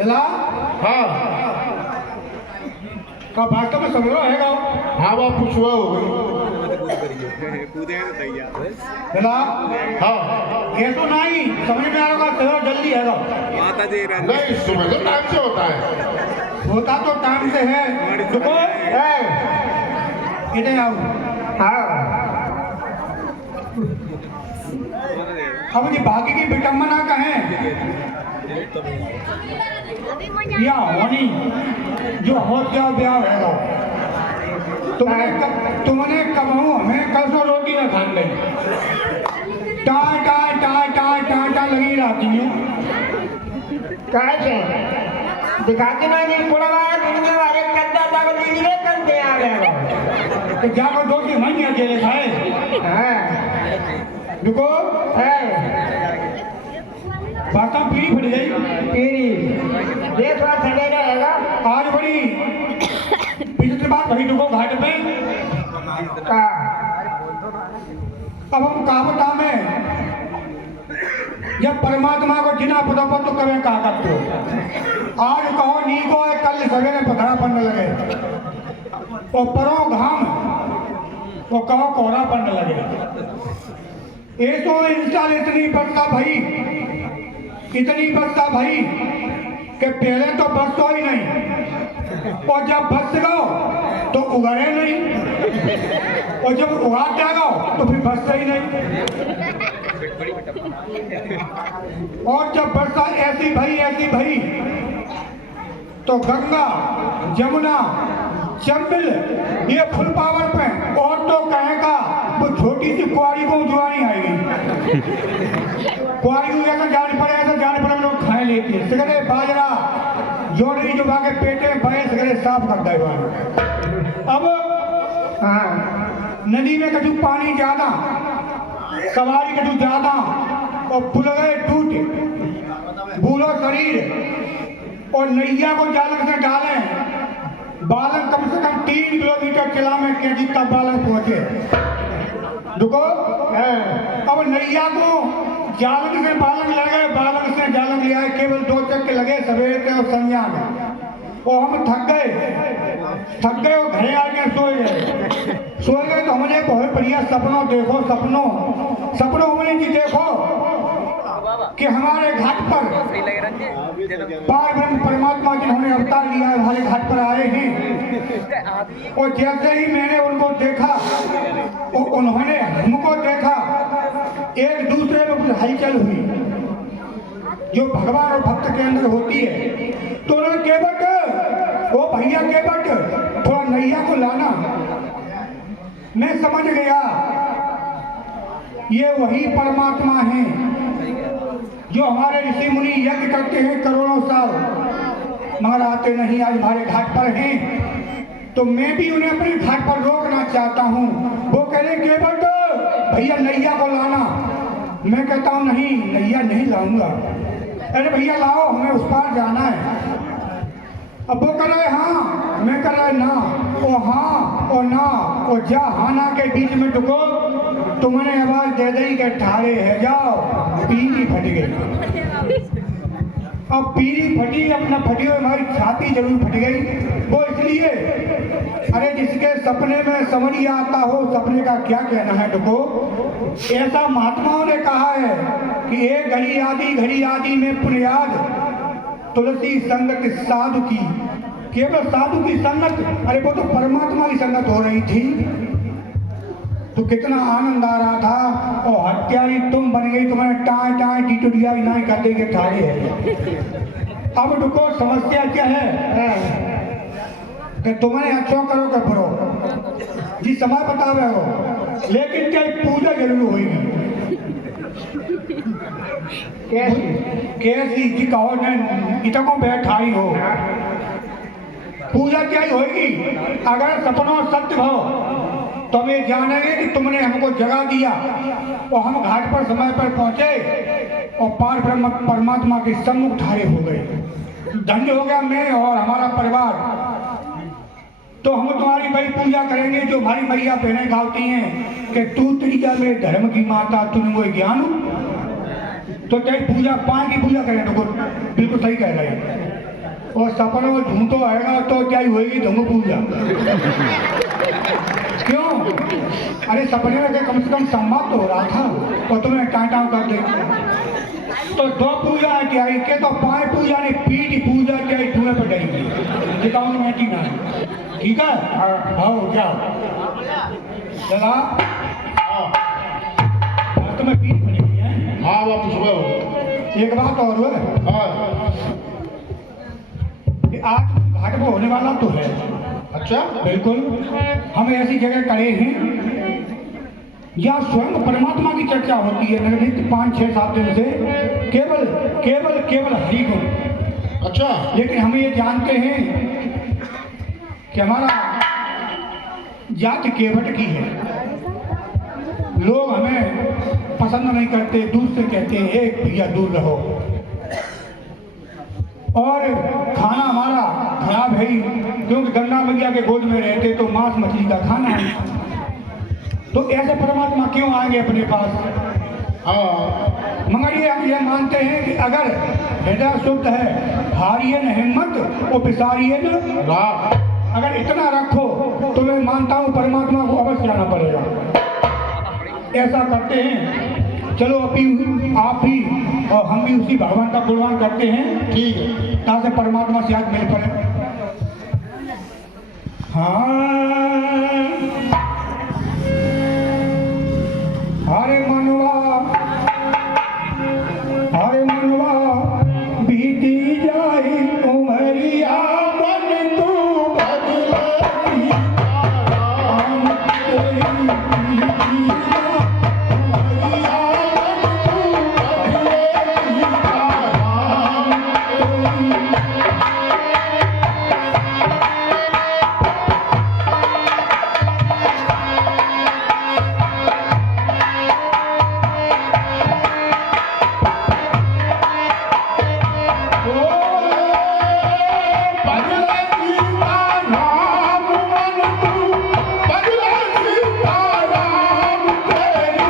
चला हाँ का वास्तव में समझो है गाँव हाँ वो पुछुआ हो गई चला हाँ ये तो नहीं समझ में आ रहा चलो जल्दी है गाँव नहीं सुबह तो टाइम से होता है होता तो टाइम से है रुको इधर आओ हाँ अब जी भाग्य की विटम्बना कहें या होनी जो हो क्या ब्याह है तुमने कबहू हमें कल सो रोटी न खान गई टा टा टा टा टा टा लगी रहती हूँ कैसे दिखाती नहीं थोड़ा दुनिया वाले कंधा तक नीले कंधे आ गए तो जाकर दो की महीने अकेले खाए रुको बातें पीढ़ी फट गई पीरी देख थोड़ा ठंडे रहेगा आज बड़ी पिछली बात वही रुको घाट पे का अब हम कहावता में जब परमात्मा को जिना पता तो करें कहा करते हो आज कहो नी को कल सवेरे पथरा पड़ने लगे और परो घाम वो कहो कोहरा पड़ने लगे ये तो इंसान इतनी बरसा भाई कि पहले तो बस तो ही नहीं और जब बस गो तो उगड़े नहीं और जब उगा क्या गो तो फिर बस ही नहीं और जब बरसा ऐसी भई तो गंगा जमुना चंबल ये फुल पावर पे और तो कहेगा वो छोटी सी कुआरी को जुआनी आएगी कुआरी को जैसा जान पड़े लोग खाए लेती है सिगरे बाजरा जोड़ी जो भागे पेटे भय सिगरे साफ करता है अब नदी में कछु पानी ज्यादा सवारी कछु ज्यादा और पुल गए टूट बूढ़ो शरीर और नैया को जालक से डालें बालक कम से कम 3 किलोमीटर चला में केजी तब बालक पहुंचे रुको अब नैया को जालक से बालक लगे बालक से जालक ले आए केवल 2 चक्के लगे सवेरे के और संध्या में और हम थक गए और घरे आके सोए गए तो हमने बहुत बढ़िया सपनों देखो सपनों हमने जी देखो कि हमारे घाट पर पार ब्रह्म परमात्मा जिन्होंने अवतार लिया है हमारे घाट पर आए हैं और जैसे ही मैंने उनको देखा और उन्होंने हमको देखा एक दूसरे में कुछ हलचल हुई जो भगवान और भक्त के अंदर होती है तो उन्होंने केवट ओ भैया केवट थोड़ा नैया को लाना मैं समझ गया ये वही परमात्मा है जो हमारे ऋषि मुनि यज्ञ करते हैं करोड़ों साल मगर आते नहीं आज हमारे घाट पर हैं तो मैं भी उन्हें अपने घाट पर रोकना चाहता हूँ वो कह रहे केवट भैया नैया को लाना मैं कहता हूँ नहीं नैया नहीं लाऊंगा अरे भैया लाओ हमें उस पार जाना है अब वो कह रहे हाँ मैं कह रहा ना ओ हाँ ओ ना ओ जा हाँ ना के बीच में डुको तुमने आवाज दे दी के ठाड़े है जाओ पीली फट गई अब पीली फटी अपना फटी हुई हमारी छाती जरूर फट गई वो इसलिए अरे जिसके सपने में समझिए आता हो सपने का क्या कहना है डुको ऐसा महात्माओं ने कहा है कि एक घड़ी आदि में पुण्याद तुलसी संगत साधु की केवल साधु की संगत अरे वो तो परमात्मा की संगत हो रही थी तो कितना आनंद आ रहा था और हत्यारी तुम बन गई तुम्हारे टाए टाए टीटुरिया नहीं कर देंगे ठाड़े है अब रुको समस्या क्या है कि तुम्हारे अच्छा करो कि बुरो जी समय बतावे हो लेकिन क्या पूजा जरूर होगी कैसी जी कहो इतको बैठाई हो पूजा क्या ही होगी अगर सपनों सत्य हो तो हम ये जानेंगे कि तुमने हमको जगा दिया और हम घाट पर समय पर पहुंचे और पार ब्रह्म परमात्मा के सम्मुख ठाड़े हो गए धन्य हो गया मैं और हमारा परिवार तो हम तुम्हारी बड़ी पूजा करेंगे जो हमारी मैया बहनें गाती हैं कि तू त्रिया में धर्म की माता तुम वो ज्ञान तो तेरी पूजा पाए की पूजा करें तो बिल्कुल सही कह रहे हैं और सपनों में धूम तो आएगा तो क्या ही होगी धूम पूजा। क्यों? अरे सपने में कम से कम सम्मान तो हो रहा था और तुम्हें टाटा कर देते। तो दो पूजा क्या है के तो पाए पूजा ने पीठ पूजा क्या है धुएं पर डरेंगे दिखाऊंगी मैं कि ना। ठीक है? हाँ जाओ चला तुम्हें पीठ बनेगी है। हाँ बापू सुबह हो। एक बात और है हाँ कि आज घाट को होने वाला तो है। अच्छा बिल्कुल हम ऐसी जगह खड़े हैं जहाँ स्वयं परमात्मा की चर्चा होती है नित्य 5-6-7 दिन से केवल केवल केवल हरि गुण। अच्छा लेकिन हम ये जानते हैं कि हमारा जाति केवट की है। लोग हमें पसंद नहीं करते, दूर से कहते हैं एक भैया दूर रहो। और खाना हमारा खराब है ही क्योंकि गंगा मैया के गोद में रहते तो मांस मछली का खाना है। तो ऐसे परमात्मा क्यों आएंगे अपने पास? हाँ मगर ये हम ये मानते हैं कि अगर हृदय शुद्ध है हारिए न हिम्मत और पिसारिए न राम। अगर इतना रखो तो मैं मानता हूँ परमात्मा को अवश्य जाना पड़ेगा। ऐसा करते हैं चलो अभी आप भी और हम भी उसी भगवान का गुणगान करते हैं ठीक है। ताकि परमात्मा से याद मिल पड़े। हाँ हरे मनवा बीती जाए उमरिया मन तू बदले राम तेरी बीतिया उमरिया मन तू बदले राम तेरी।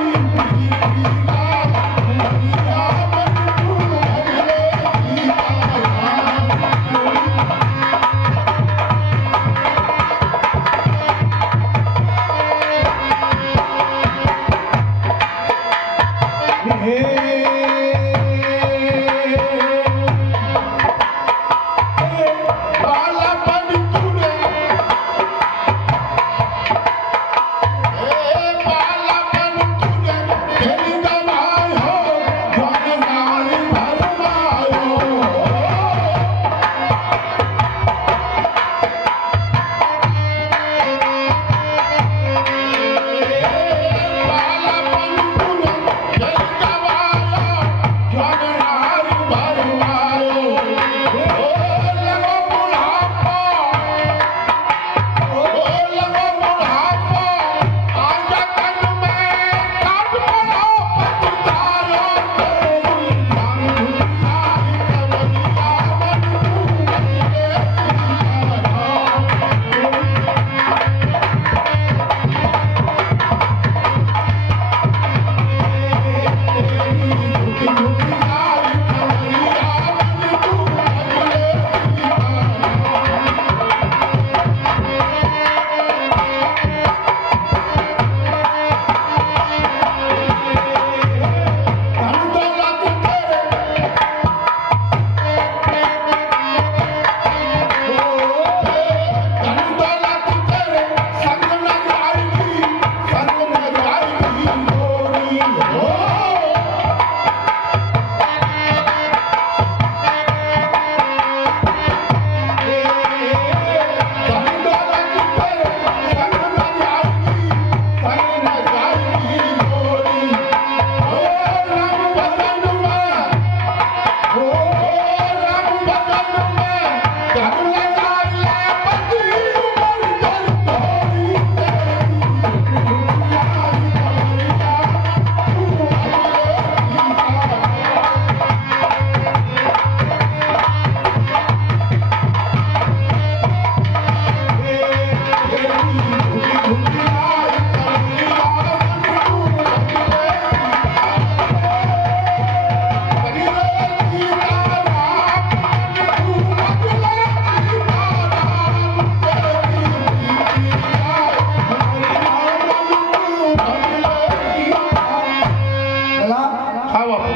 हाँ बापू।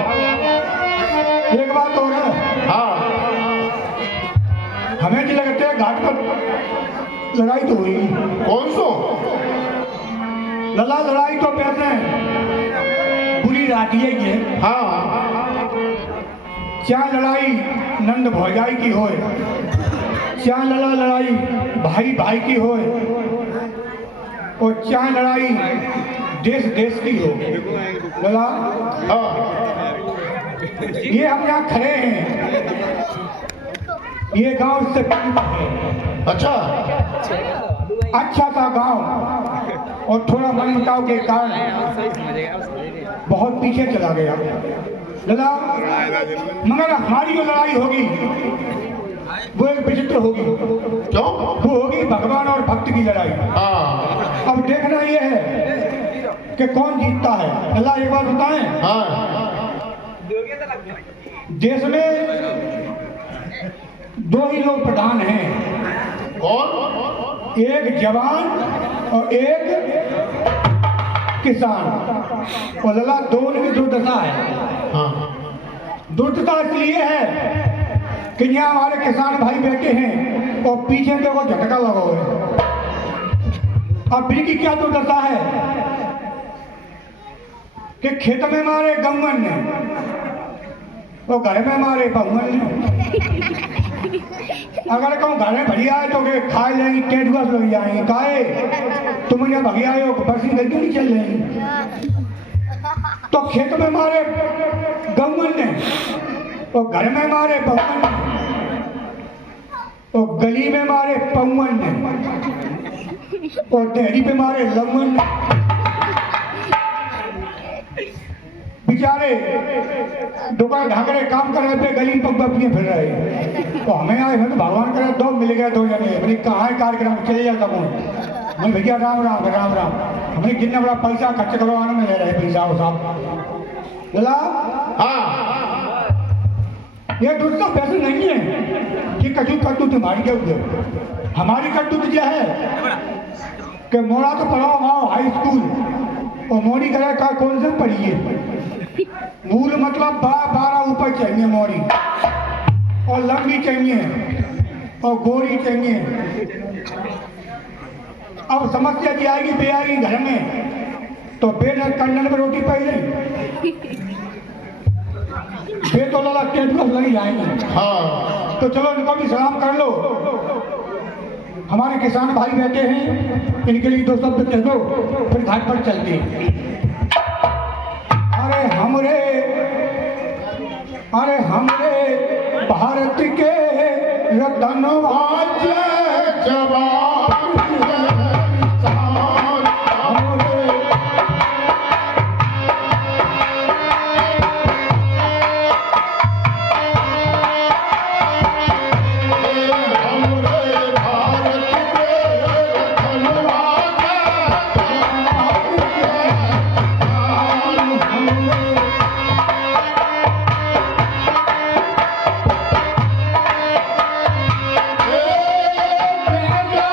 एक बात और है, हाँ हमें जो लगता है घाट पर लड़ाई तो हुई, कौन सो? लला लड़ाई तो कहते हैं बुरी रात ही है। हाँ क्या लड़ाई नंद भौजाई की होए, क्या लला लड़ाई भाई भाई की होए, और क्या लड़ाई देश देश की हो। लला हाँ ये हम यहाँ खड़े हैं, ये गांव से करीब है, अच्छा अच्छा सा गांव, और थोड़ा मनमुटाव के कारण बहुत पीछे चला गया। लला मगर हमारी जो लड़ाई होगी वो एक विचित्र होगी। क्यों? वो होगी भगवान और भक्त की लड़ाई। हाँ अब देखना ये है कि कौन जीतता है। लला एक बात बताएं, हाँ देश में दो ही लोग प्रधान हैं, कौन? एक जवान और एक किसान। और लला दोनों की दुर्दशा है। हाँ दुर्दशा इसलिए है कि यहाँ हमारे किसान भाई बैठे हैं और पीछे देखो झटका लगा हुआ है। अब फिर की क्या दुर्दशा है कि खेत में मारे गौवन ने और घर में मारे बहुवन ने। अगर कहूँ घर में बढ़िया है तो खाए लेंगे, टेटुआ लग जाएंगे, काहे तुम मुझे भगिया हो बरसी गई क्यों नहीं चल रही। तो खेत में मारे गौवन ने और घर में मारे बहुवन ने और गली में मारे पौवन ने और डेहरी पे मारे लवन ने। बेचारे दुकान ढाकरे काम कर रहे थे, गली पब्बा पिए फिर रहे। तो हमें आए तो भगवान करे दो मिल गए, दो जने बोले कहाँ है कार्यक्रम, चले जाता कौन। मैं भैया राम राम राम राम, हमने कितना बड़ा पैसा खर्च करवाने में ले रहे पैसा वो साहब। बोला हाँ ये दूसरा पैसे नहीं है कि कचू कद्दू तुम्हारी क्या हुई। हमारी कद्दू क्या है कि मोड़ा तो पढ़ाओ वहाँ हाई स्कूल और मोड़ी करे का कौन से पढ़िए। मूल मतलब 12 ऊपर चाहिए मोड़ी, और लंबी चाहिए और गोरी चाहिए। अब समस्या की आएगी बे आएगी घर में तो बेल कंडल में रोटी पहले बे तो लला टेटुआ लगी जाएंगे। हाँ तो चलो इनको भी सलाम कर लो। हमारे किसान भाई बैठे हैं, इनके लिए दो शब्द कह दो फिर घाट पर चलते हैं। अरे हमरे भारत के रतनवाज जवान जय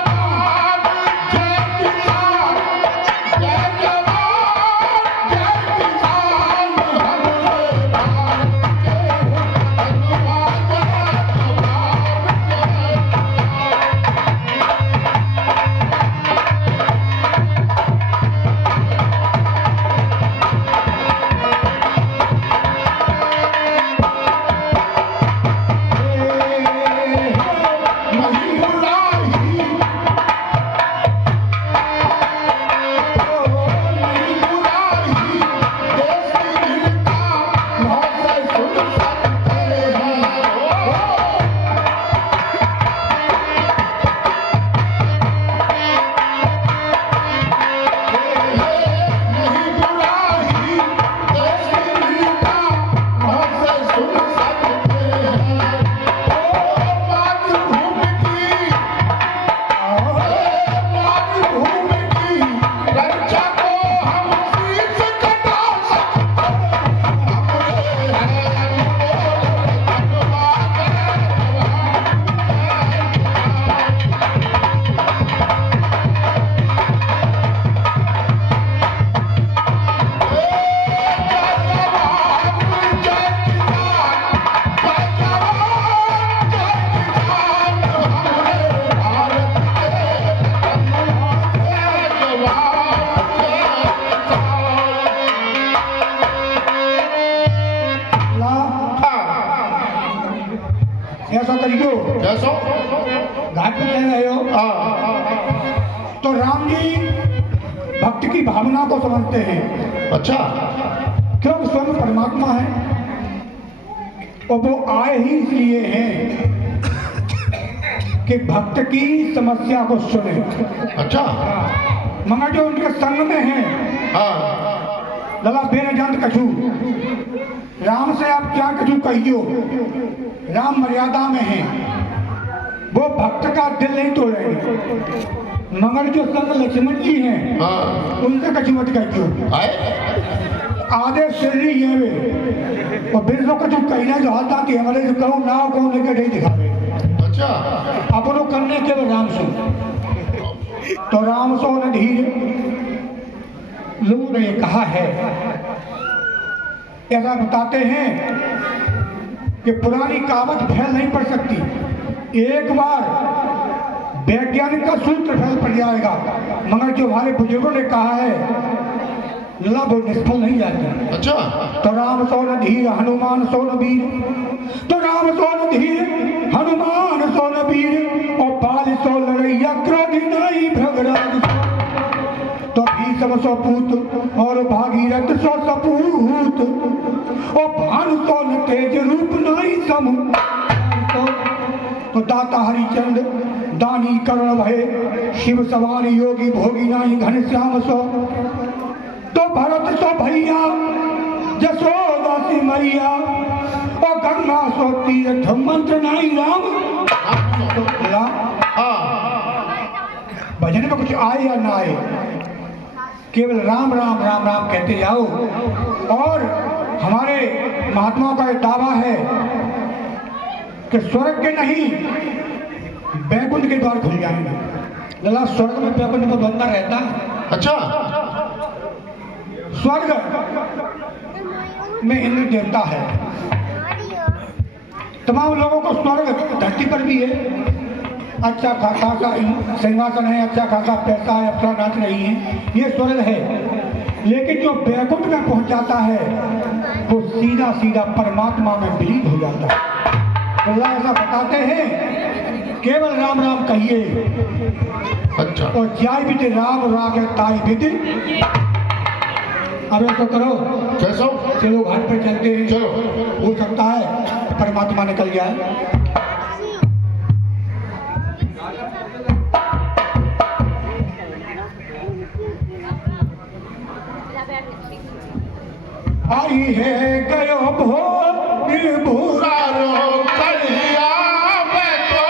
ऐसा करियो, कैसो? घाट पे कह रहे हो हाँ। तो राम जी भक्त की भावना को समझते हैं, अच्छा। क्योंकि स्वयं परमात्मा है और वो आए ही इसलिए हैं कि भक्त की समस्या को सुने। अच्छा। मगर जो उनके संग में हैं, हाँ। लला बेन जानत कछु, राम से आप क्या कछु कहियो, राम मर्यादा में है, वो भक्त का दिल नहीं तोड़ेंगे। मगर जो संग लक्ष्मण जी हैं, हाँ। उनसे कछु मत कहियो। आए? आधे शरीर ये वे और बिरसों कछु कहना जो हाथा कि हमारे जो कहूँ ना कहूँ लेकर नहीं दिखावे। अच्छा। अपनों करने केवल राम सो, तो राम सो न धीर, लोगों ने ये कहा है, ऐसा बताते हैं कि पुरानी कहावत फैल नहीं पड़ सकती, एक बार वैज्ञानिक का सूत्र फैल पड़ जाएगा, मगर जो हमारे बुजुर्गों ने कहा है लला वो निष्फल नहीं जाता। अच्छा। तो राम सो न धीर हनुमान सो न वीर, तो राम सो न धीर हनुमान सो न वीर, और बाल सो लड़ैया क्रोध नहीं भगराज सो, तो भीषम सो पूत और भागीरथ सो सपूत, और भानु सो न तेज रूप नहीं समूह, तो दाता हरिचंद दानी करुण भय, शिव सवार योगी भोगी नाही घनश्याम सो, तो भरत सो भैया जसोदा सी मैया, और गंगा सो तीर्थ मंत्र नाही राम। तो भजन में कुछ आए या ना आए, केवल राम राम राम राम कहते जाओ। और हमारे महात्माओं का एक दावा है कि स्वर्ग के नहीं बैकुंठ के द्वार खुल जाएंगे। लला स्वर्ग में बैकुंठ में बंदा रहता है। अच्छा। स्वर्ग में इंद्र देवता है, तमाम लोगों को स्वर्ग धरती पर भी है, अच्छा खासा सिंहासन है, अच्छा खासा पैसा है, अप्सरा नाच रही है, ये स्वर्ग है। लेकिन जो बैकुंठ में पहुंच जाता है वो सीधा सीधा परमात्मा में विलीन हो जाता है। अल्लाह ऐसा बताते हैं केवल राम राम कहिए, अच्छा। और जाय भी राम राग ताई विधि। अब ऐसा करो, कैसो? चलो घाट पे चलते हैं, चलो। हो सकता है परमात्मा निकल जाए। आई है गयो भोर भूरा रो करिया मैं तो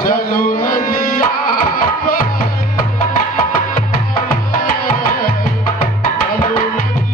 चलो नदिया पर, चलो नदिया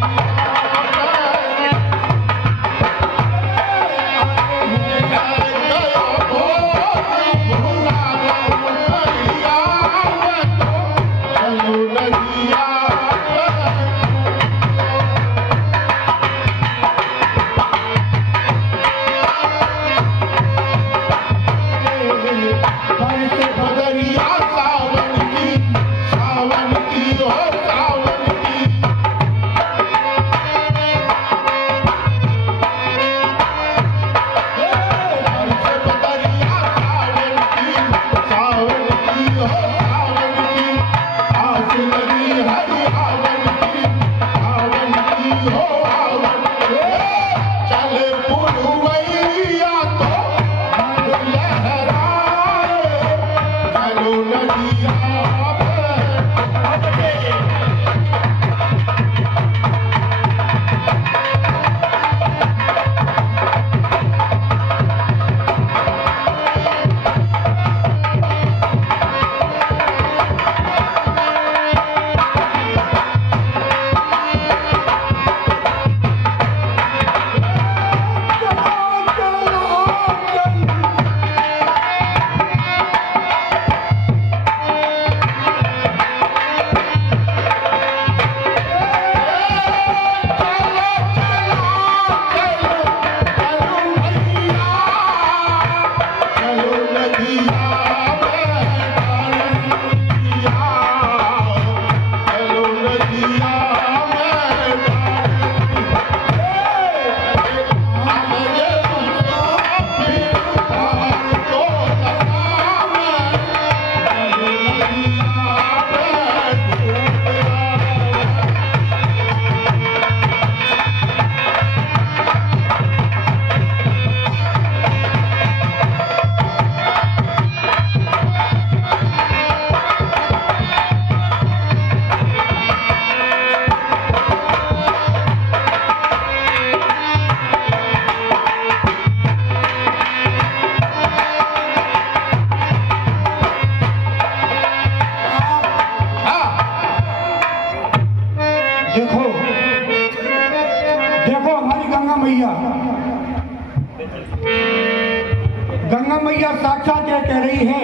गंगा मैया साक्षात ये कह रही है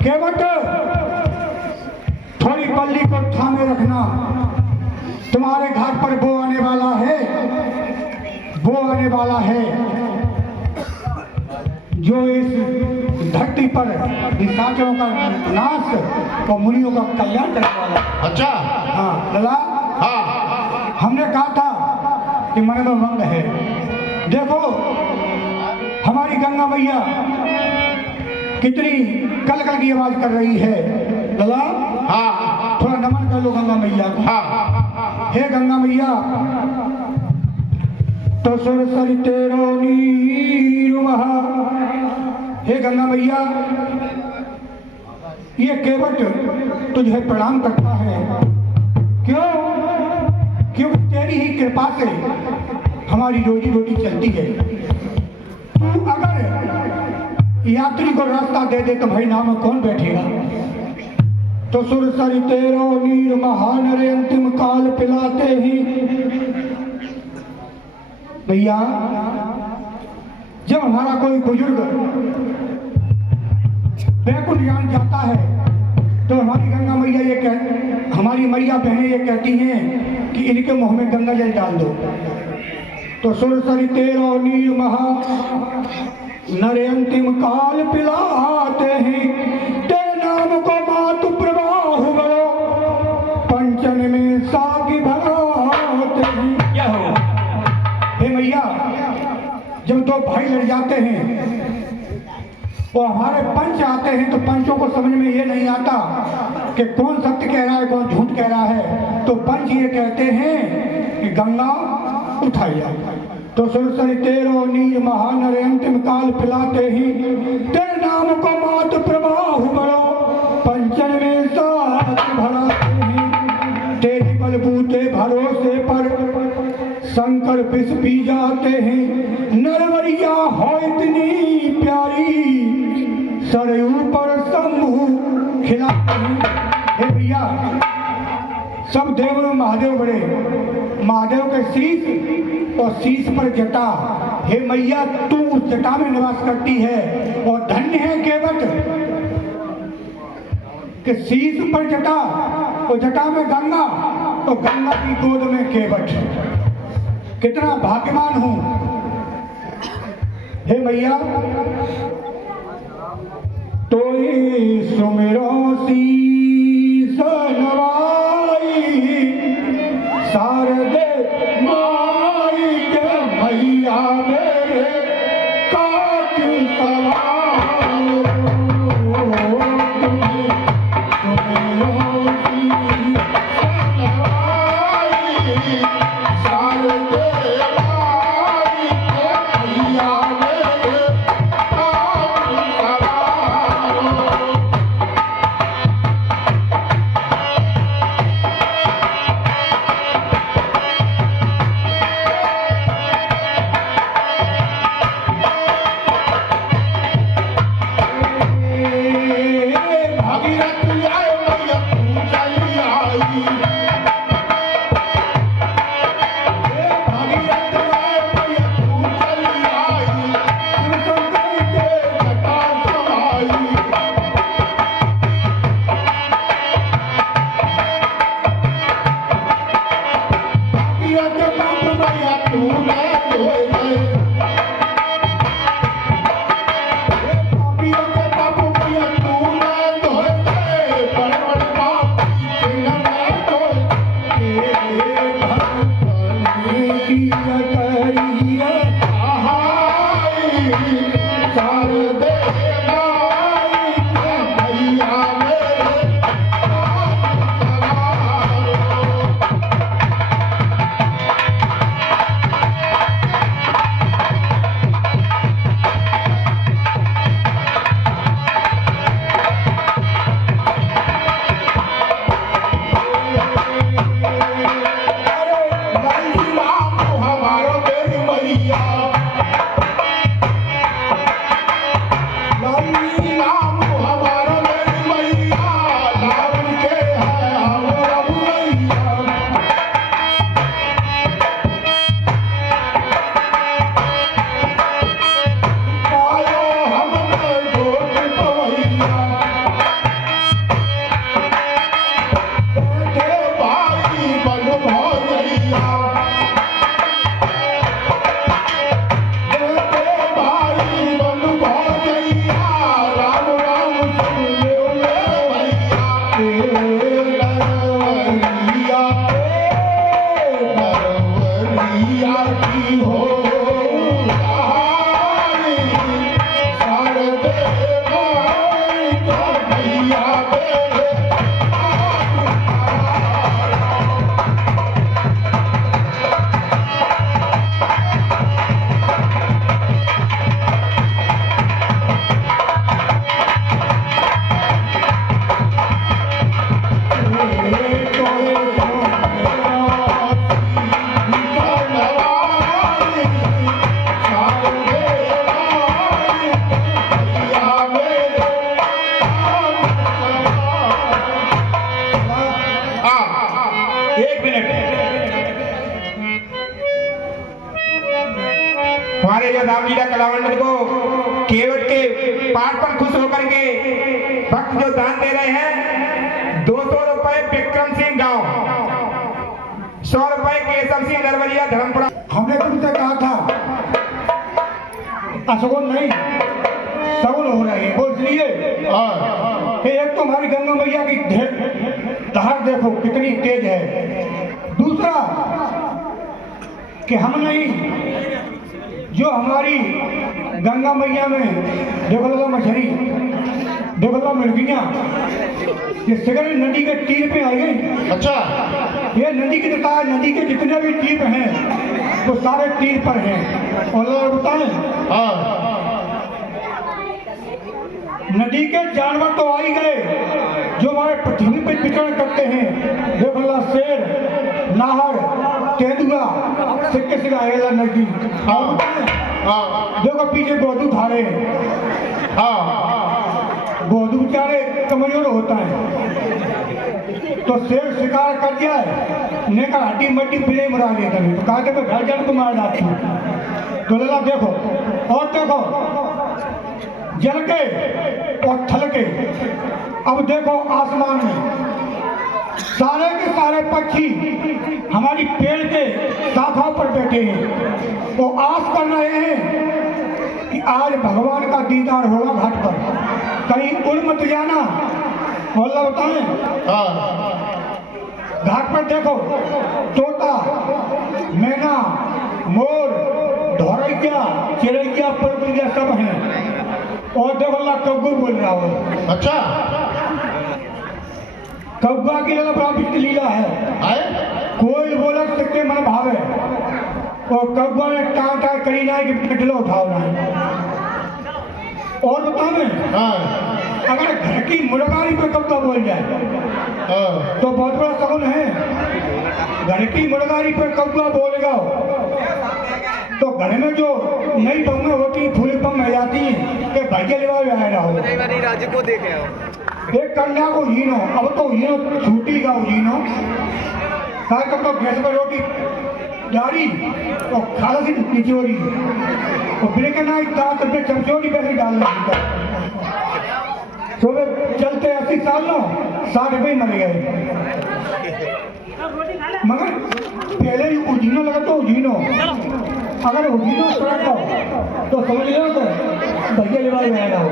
केवट थोड़ी पल्ली को थामे रखना, तुम्हारे घाट पर वो आने वाला है, वो आने वाला है जो इस धरती पर निशाचरों का नाश और मुनियों का कल्याण करने वाला है। अच्छा। हाँ लला, हाँ हमने कहा था कि मन में मंग है। देखो हमारी गंगा मैया कितनी कल कल की आवाज कर रही है। लला, हाँ थोड़ा नमन कर लो गंगा मैया को। हाँ। हे गंगा मैया, तो सुर सर तेरो नीर वहा। हे गंगा मैया, ये केवट तुझे प्रणाम करता है। क्यों? क्योंकि तेरी ही कृपा से हमारी रोजी रोटी चलती है। तू अगर यात्री को रास्ता दे दे तो भाई नाव में कौन बैठेगा? तो सुर सर तेरो नीर महान रे अंतिम काल पिलाते ही। भैया, जब हमारा कोई बुजुर्ग बैकुंठ जान जाता है तो हमारी गंगा मैया हमारी मैया बहनें ये कहती हैं कि इनके मुंह में गंगा जल डाल दो। तो सुर सर तेरो नीर महा नरे अंतिम काल पिलाते हैं, तेरे नाम को मातु प्रवाह बड़ो पंचन में सागी भराते हैं। क्या हो? हे मैया, जब दो भाई लड़ जाते हैं और हमारे पंच आते हैं तो पंचों को समझ में ये नहीं आता कि कौन सत्य कह रहा है कौन झूठ कह रहा है। तो पंच ये कहते हैं कि गंगा उठाई जाए। तो सुरसरी तेरो नीर महान रे अंतिम काल पिलाते ही, तेरे नाम को मात प्रवाह बड़ो पंचन में साथ भराते हैं। तेरी बलबूते भरोसे पर शंकर विष पी जाते हैं। नरवरिया हो इतनी प्यारी सरयू पर शंभु खिलाते हैं। हे भैया, सब देव में महादेव बड़े, महादेव के शीश और शीश पर जटा। हे मैया, तू उस जटा में निवास करती है और धन्य है केवट कि शीश पर जटा और जटा में गंगा और गंगा की गोद में केवट। कितना भाग्यवान हूं। हे मैया, तो सुमिरो शीस नवाई शारदे माई के मैया मेरे काट सवार। सुमिरो शीस नवाई शारदे एक मिनट। हमारे यह रामलीला कलावंदन को केवट के पाठ पर खुश होकर के भक्त जो दान दे रहे हैं, 200 रुपए विक्रम सिंह गांव, 100 रुपए केशव सिंह नरवलिया धर्मपुरा। हमने तुमसे कहा था असगुन नहीं सगुन हो रही है, बोल इसलिए एक तो हमारी गंगा मैया की धार देखो कितनी तेज है, दूसरा कि हम नहीं, जो हमारी गंगा मैया में देखो लो मछली, देखो लो मुर्गियाँ, ये सिगरेट नदी के तीर पे आई गई। अच्छा, ये नदी की तरह नदी के जितने भी तीर हैं वो सारे तीर पर हैं। और बताएं, हाँ, नदी के जानवर तो आ ही गए जो हमारे पृथ्वी पे विचरण करते हैं, देखो लो शेर, नाहर, तेंदुआ, सिक्के सिगाएगा नदी। हाँ, हाँ, देखो पीछे गोदू धारे, हाँ, गोदू बेचारे कमजोर होता है, तो शेर शिकार कर जाए नेकर हड्डी मड्डी फिले मरा देता है, तो कहा मैं घर जन को मार डालती हूँ। तो लला देखो और देखो जल के और थल के। अब देखो आसमान में सारे के सारे पक्षी हमारी पेड़ के शाखाओं पर बैठे हैं, वो आस कर रहे हैं कि आज भगवान का दीदार होगा घाट पर, कहीं उड़ मत जाना। और बताएं, घाट पर देखो तोता, मैना, मोर, धौरैया, चिड़ैया, पुरबैया सब हैं। और देखो अल्लाह कब्बू बोल रहा हो। अच्छा, कौवा की बड़ा विचित्र लीला है। कोई बोला सिक्के मन भावे, और कौवा ने टाँटा करी ना कि पिटलो उठाओ ना। और बताओ अगर घर की मुर्गारी पे कौवा बोल जाए तो बहुत बड़ा सगुन है। घर की मुर्गारी पे कौवा बोलेगा तो घर में जो नई बम्में होती फूली बम में जाती हैं कि भैया लिवा आया हो। राज्य को देखे एक कन्या को जीनो, अब तो जीनो छूटी का जीनो, काय कब तो गैस पर रोटी डाली और खाला सी निचोरी और ब्रेक ना दांत पे चमचोरी पे डाल दी। सुबह चलते 80 साल नो 60 पे मर गए, मगर पहले ही उजीनो लगा तो उजीनो, अगर उजीनो सड़क हो तो समझ लो तो भैया लिवाई रहेगा हो।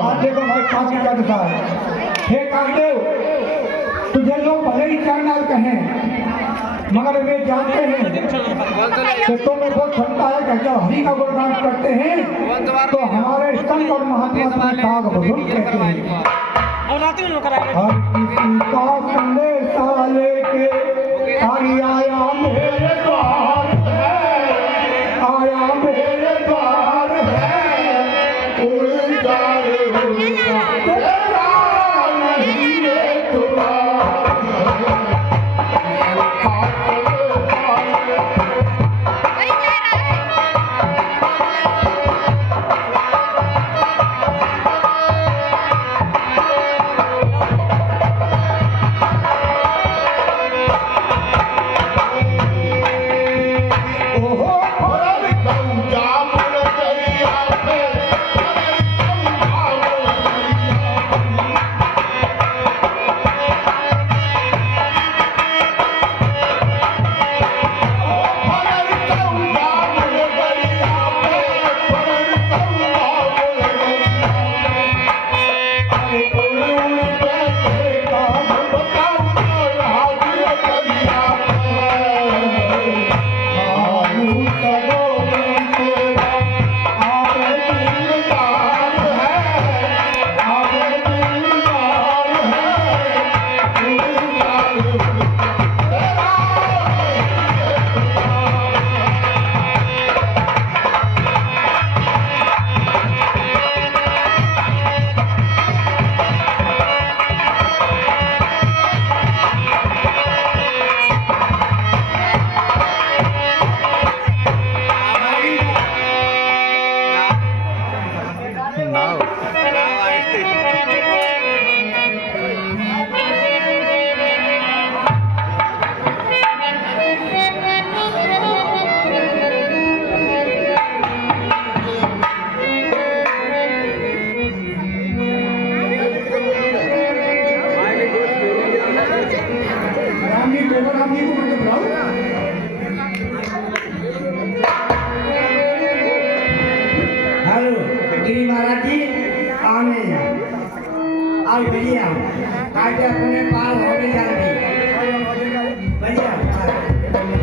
आज देखो हमारे पास क्या दशा है। हे कामदेव, तुझे लोग भले ही चारनाल कहें, मगर वे जानते हैं कि तुम्हें बहुत क्षमता है कि जब हरि का गुणगान करते हैं तो हमारे संत और महात्मा काग बुजुर्ग कहते हैं। हर किसी का संदेशा लेके आया मेरे द्वार है, आया मेरे द्वार है, उलझाए तेरा नहीं ये द्वार। जा हेलो गिरी महाराज जी आने आज बढ़िया आज अपने पार होने जाते बढ़िया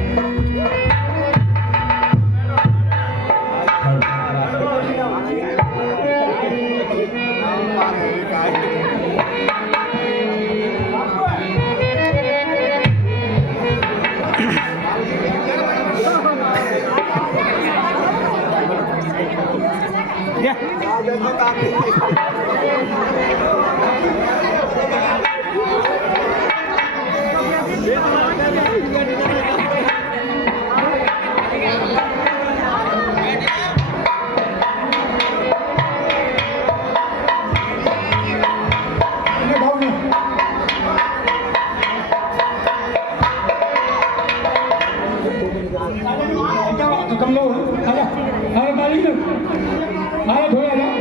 कम लो आजा आजा मालिक आजा थोड़ा आजा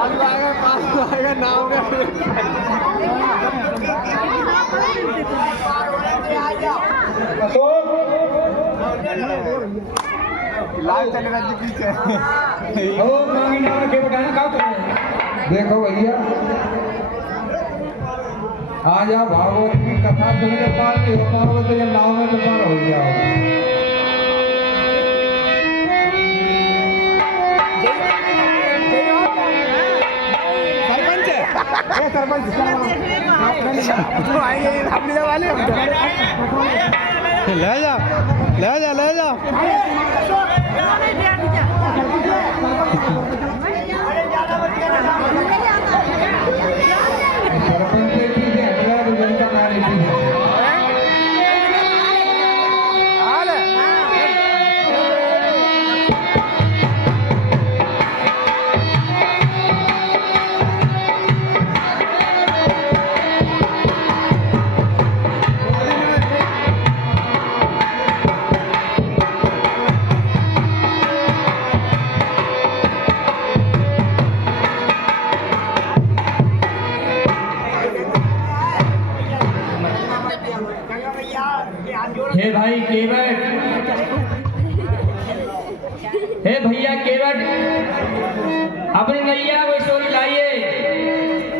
आजा आजा आएगा ना होगा अशोक लाल चलेगा जी पीछे ओ मांगी ना के बताना का कर रहे हैं देखो भैया आज आप भागवत की कथा सुन के पार नहीं हो पाओगे तो ये नाव में तो पार हो जाओगे ले जा ले जा ले जा सरपंच की हटिया जनता कार्य की है हे भाई केवट, हे भैया केवट, अपनी नैया को स्टोरी लाइए।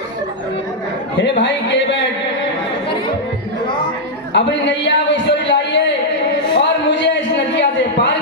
हे भाई केवट, अपनी नैया को स्टोरी लाइए और मुझे इस नदिया से पार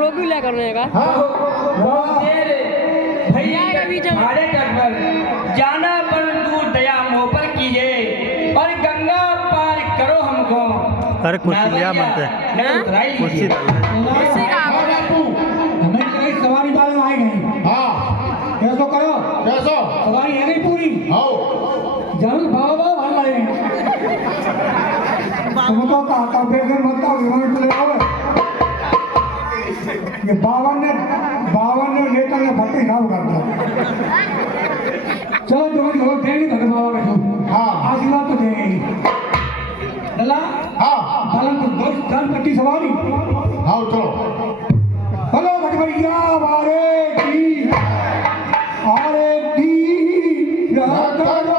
रोक भी लिया करने का। बहुत देर भैया के बीच हमारे तट पर जाना पर दूर दया मोह पर कीजिए और गंगा पार करो हमको। अरे कुर्सी लिया बनते कुर्सी कुर्सी का हमें कहीं सवारी डाल में आए नहीं। हाँ कैसो करो कैसो सवारी है नहीं पूरी। हाँ जरूर भाव भाव हल रहे तुमको कहा बेगन मत आओ विमान चले आओ। ये 52 नेता ने भर्ती नाम कर दिया। चलो जो देंगे धन बाबा का जो हाँ आशीर्वाद तो देंगे डला। हाँ बालन तो 10 पट्टी सवारी। हाँ चलो हेलो भटभैया वारे की आरे की करो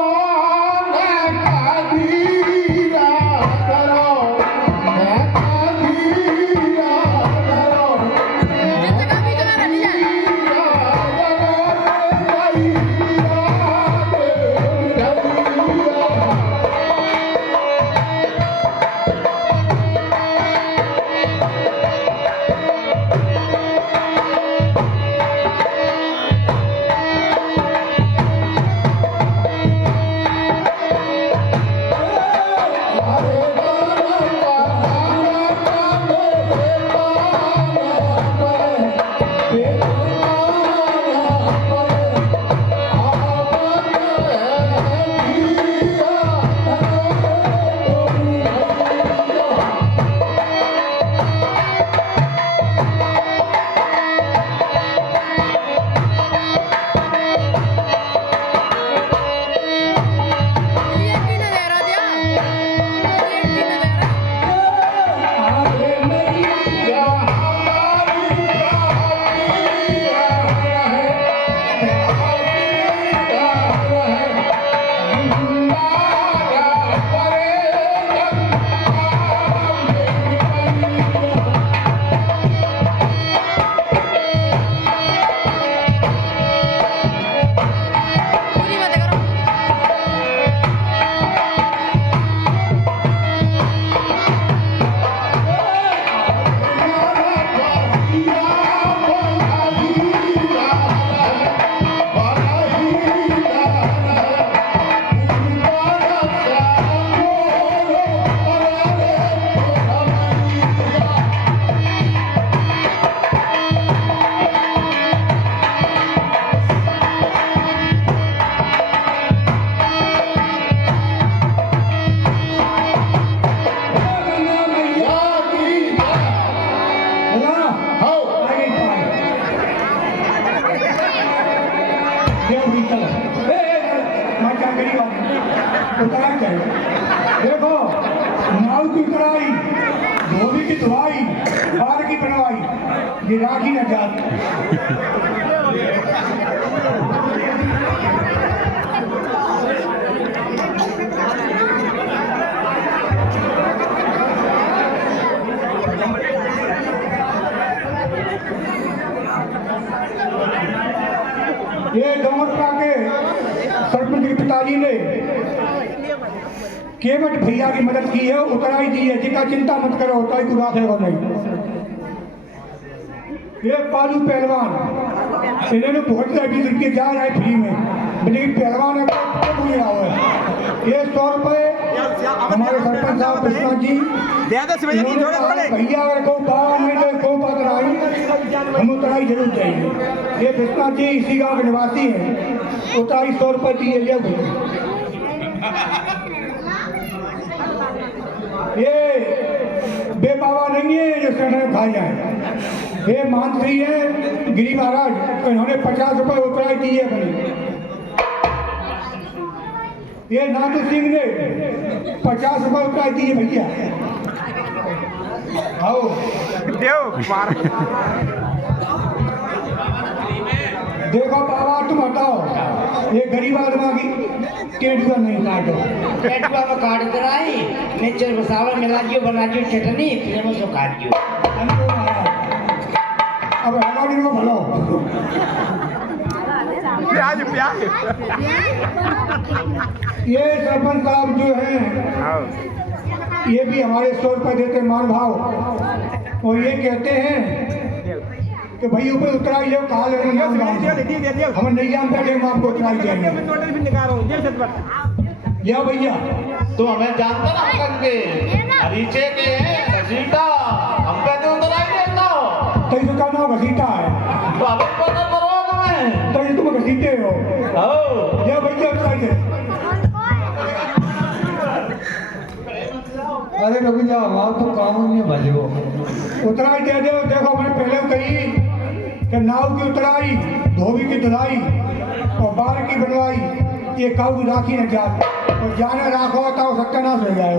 देखो नाव की उतराई धोबी की धुआई बार की बनवाई ये राखी न जाती। ये डोंगरपुरा के सरपंच के पिताजी ने केवट भैया की मदद की है, उतराई दी है, जिका चिंता मत करो उतराई की बात है वो नहीं। ये पालू पहलवान इन्होंने बहुत 20 रुपये जा रहा है फ्री में, लेकिन पहलवान है ये 100 रुपये हमारे सरपंच साहब कृष्णा जी भैया अगर को बात आई हम उतराई जरूर जाएंगे। ये कृष्णा जी इसी गाँव के निवासी हैं, उतराई 100 रुपये दिए ले। ये बे बाबा नहीं है जो सेंटर खाई जाए, ये मंत्री है गिरी महाराज, तो इन्होंने 50 रुपये उतराई दी है अपनी। ये नादू सिंह ने 50 रुपये उतराई दी है भैया। आओ देखो बाबा तुम हटाओ, ये गरीब आदमी की टेटुआ नहीं काटो। टेटुआ में काट कराई नेचर बसावर मिला दियो बना दियो चटनी फिर में सो काट दियो। अब हटाओ दिन को भलो ये सरपंच साहब जो हैं ये भी हमारे 100 रुपये देते मान भाव, और ये कहते हैं कि भाई ऊपर उतराई ले कहा ले हम नैया में बैठे हम आपको उतराई देंगे या भैया तो हमें जानता ना करके हरीचे के हैं घसीटा हम कहते उधर आई देता तई तो कहना घसीटा है तो हमें पता करो तुम्हें तई तुम घसीटे हो हो या भैया उतराई दे अरे रुक जाओ वहाँ तो काम नहीं बजो उतराई दे दो देखो मैंने पहले कही कि नाव की उतराई धोबी की धुलाई और बार की बनवाई ये काऊ राखी न जात और जाने राखो तो सत्यानाश हो जाए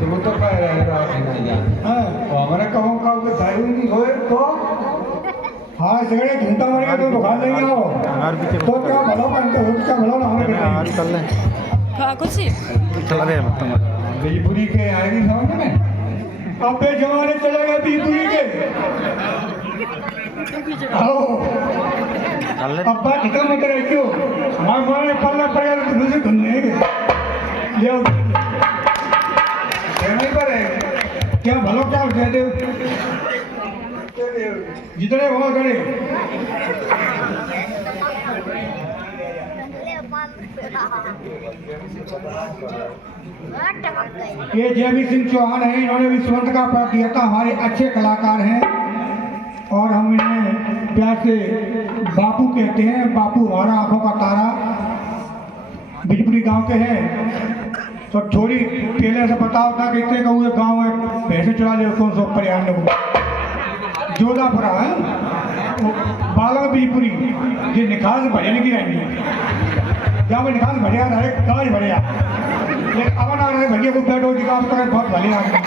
तुम तो कह रहे हो रात नहीं जान हाँ हमारे कहूँ का दारू नहीं होए तो हाँ सगड़े झूठा मरेगा तो बुखार नहीं आओ तो क्या भलो करते हो क्या भलो ना हमें चल रहे हाँ कुछ ही चल रहे मतलब बिजपुरी के आएगी समझ में अब ये जमाने चले गए बीपुरी के आओ चल रहे अब बात खत्म मत रहे क्यों हमारे माने पल्ला पड़ेगा तो दूसरे ढूंढने ले आओ नहीं पड़े क्या भलो क्या दे दे जितने हो करे ये जयवीर सिंह चौहान है इन्होंने विश्वंत का पाठ दिया था हमारे अच्छे कलाकार हैं और हम इन्हें प्यार से बापू कहते हैं बापू हमारा आंखों का तारा बिजपुरी गांव के हैं तो थोड़ी पहले से पता होता कि इतने कहूँ गाँव है भैंसे चुरा ले कौन सौ परियान को जोधापुरा है बाला बिजपुरी ये निखास भजन की रहेंगी जहाँ पे निखास बढ़िया रहे काज बढ़िया लेकिन अब ना रहे भैया को बैठो दिखा बहुत भले आदमी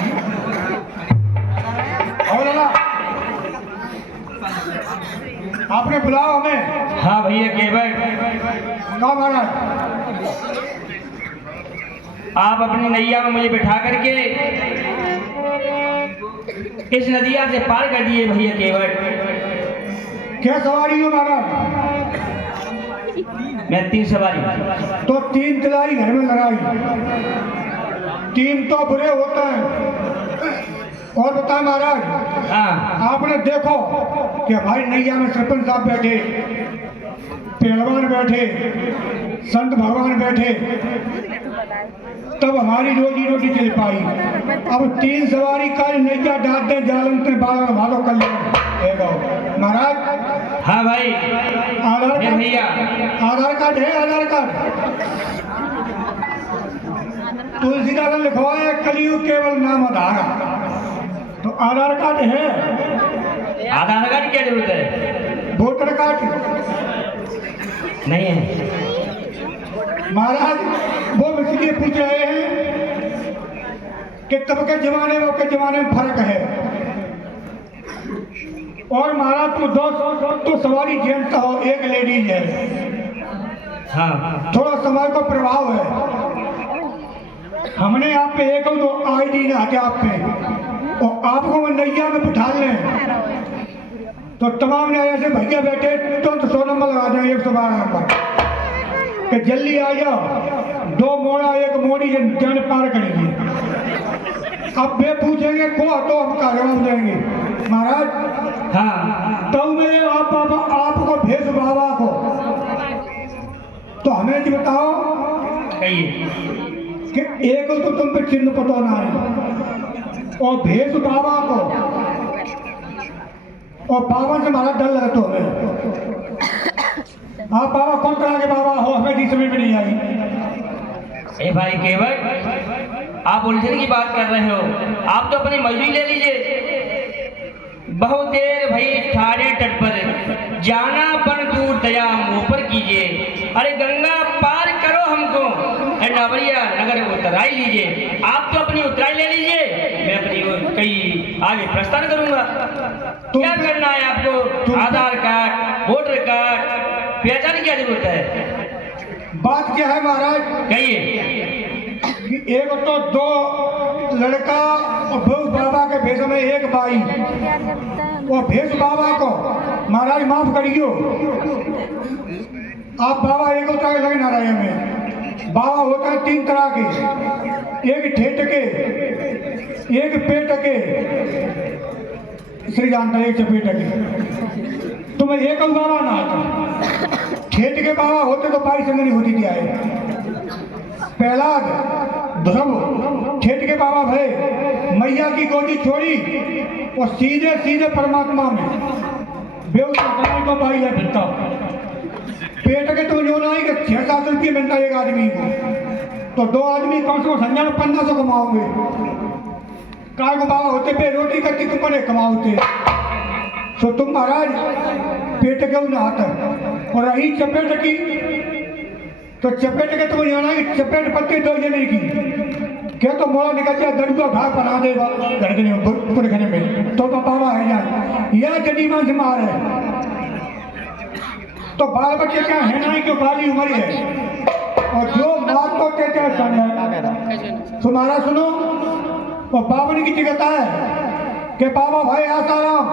और ना आपने बुलाओ हमें हाँ भैया केवल कहाँ महाराज आप अपनी नैया में मुझे बिठा करके इस नदिया से पार कर दिए भैया केवल। क्या सवारी हो महाराज मैं 3 सवारी। तो 3 तिलारी घर में लड़ाई 3 तो बुरे होते हैं और बताएं महाराज हाँ आपने देखो कि हमारी नैया में सरपंच साहब बैठे पहलवान बैठे संत भगवान बैठे तब हमारी रोजी रोटी चल पाई। अब 3 सवारी कल नैया डाल दे जालन से बाल भालो कर ले महाराज। हाँ भाई आधार ये कार्ड भैया आधार कार्ड है आधार कार्ड तुलसीदास ने लिखवा है कलयुग केवल नाम आधार तो आधार कार्ड है आधार कार्ड की क्या जरूरत है? वोटर कार्ड नहीं है महाराज वो इसलिए पूछ रहे हैं कि तब के जमाने में के जमाने में फर्क है और महाराज तो सवारी जेंट्स हो एक लेडीज है हाँ थोड़ा समाज को प्रभाव है। हमने आप पे एक दो आईडी ना आते आप पे और आपको नैया में बिठा लें तो तमाम ने ऐसे भैया बैठे तुरंत 100 नंबर लगा दें 112 नंबर कि जल्दी आ जाओ 2 मोड़ा 1 मोड़ी जन पार करेंगे। अब वे पूछेंगे को तो हम का जवाब देंगे महाराज। हाँ तो मैं आप बाबा आपको भेज बाबा को तो हमें जी बताओ कहिए कि एक तो तुम पे चिन्ह पता ना है और भेज बाबा को और बाबा से हमारा डर लगता हो हमें। आप बाबा कौन तरह के बाबा हो हमें जी समझ में नहीं आई। ए भाई केवल आप उलझन की बात कर रहे हो। आप तो अपनी मजदूरी ले लीजिए। बहुत देर भई ठाड़े तट पर जाना पर दूर दया मुँह पर कीजिए। अरे गंगा पार करो हमको नवरिया नगर उतराई लीजिए। आप तो अपनी उतराई ले लीजिए मैं अपनी कहीं आगे प्रस्थान करूंगा। क्या करना है आपको? आधार कार्ड वोटर कार्ड पहचान की क्या जरूरत है? बात क्या है महाराज कहिए। कि एक तो 2 लड़का और भेज बाबा के भेज में 1 बाई और भेज बाबा को महाराज माफ करियो आप बाबा एक होता है लगे नारायण में बाबा होता है 3 तरह के एक ठेठ के एक पेट के श्री जानता है चपेट के तुम्हें एक बाबा ना आता ठेठ के बाबा होते तो पाई संग नहीं होती थी आए पहला ध्रुव ठेठ के बाबा भय मैया की गोदी छोड़ी और सीधे सीधे परमात्मा में बेवकूफ को पाई है फिरता पेट के तो जो नहीं कि 6-7 रुपये मिलता एक आदमी को तो 2 आदमी कम से कम संजय 1500 कमाओगे काय को बाबा होते पे रोटी कच्ची तुम बड़े कमाओते तो तुम महाराज पेट के उन्हें आता और रही चपेट की तो चपेट के तुम जाना कि चपेट पत्ती 2 जने की क्या तो मोड़ा निकल जाए दड़ुआ घाट बना दे घर पूरे खाने में तो बाबा है जाए यह जनीमा से मार है तो बाल बच्चे क्या है ना कि बाली उम्र है और जो बात को कहते हैं सन तुम्हारा सुनो और बावन की जगत है कि बाबा भाई आसाराम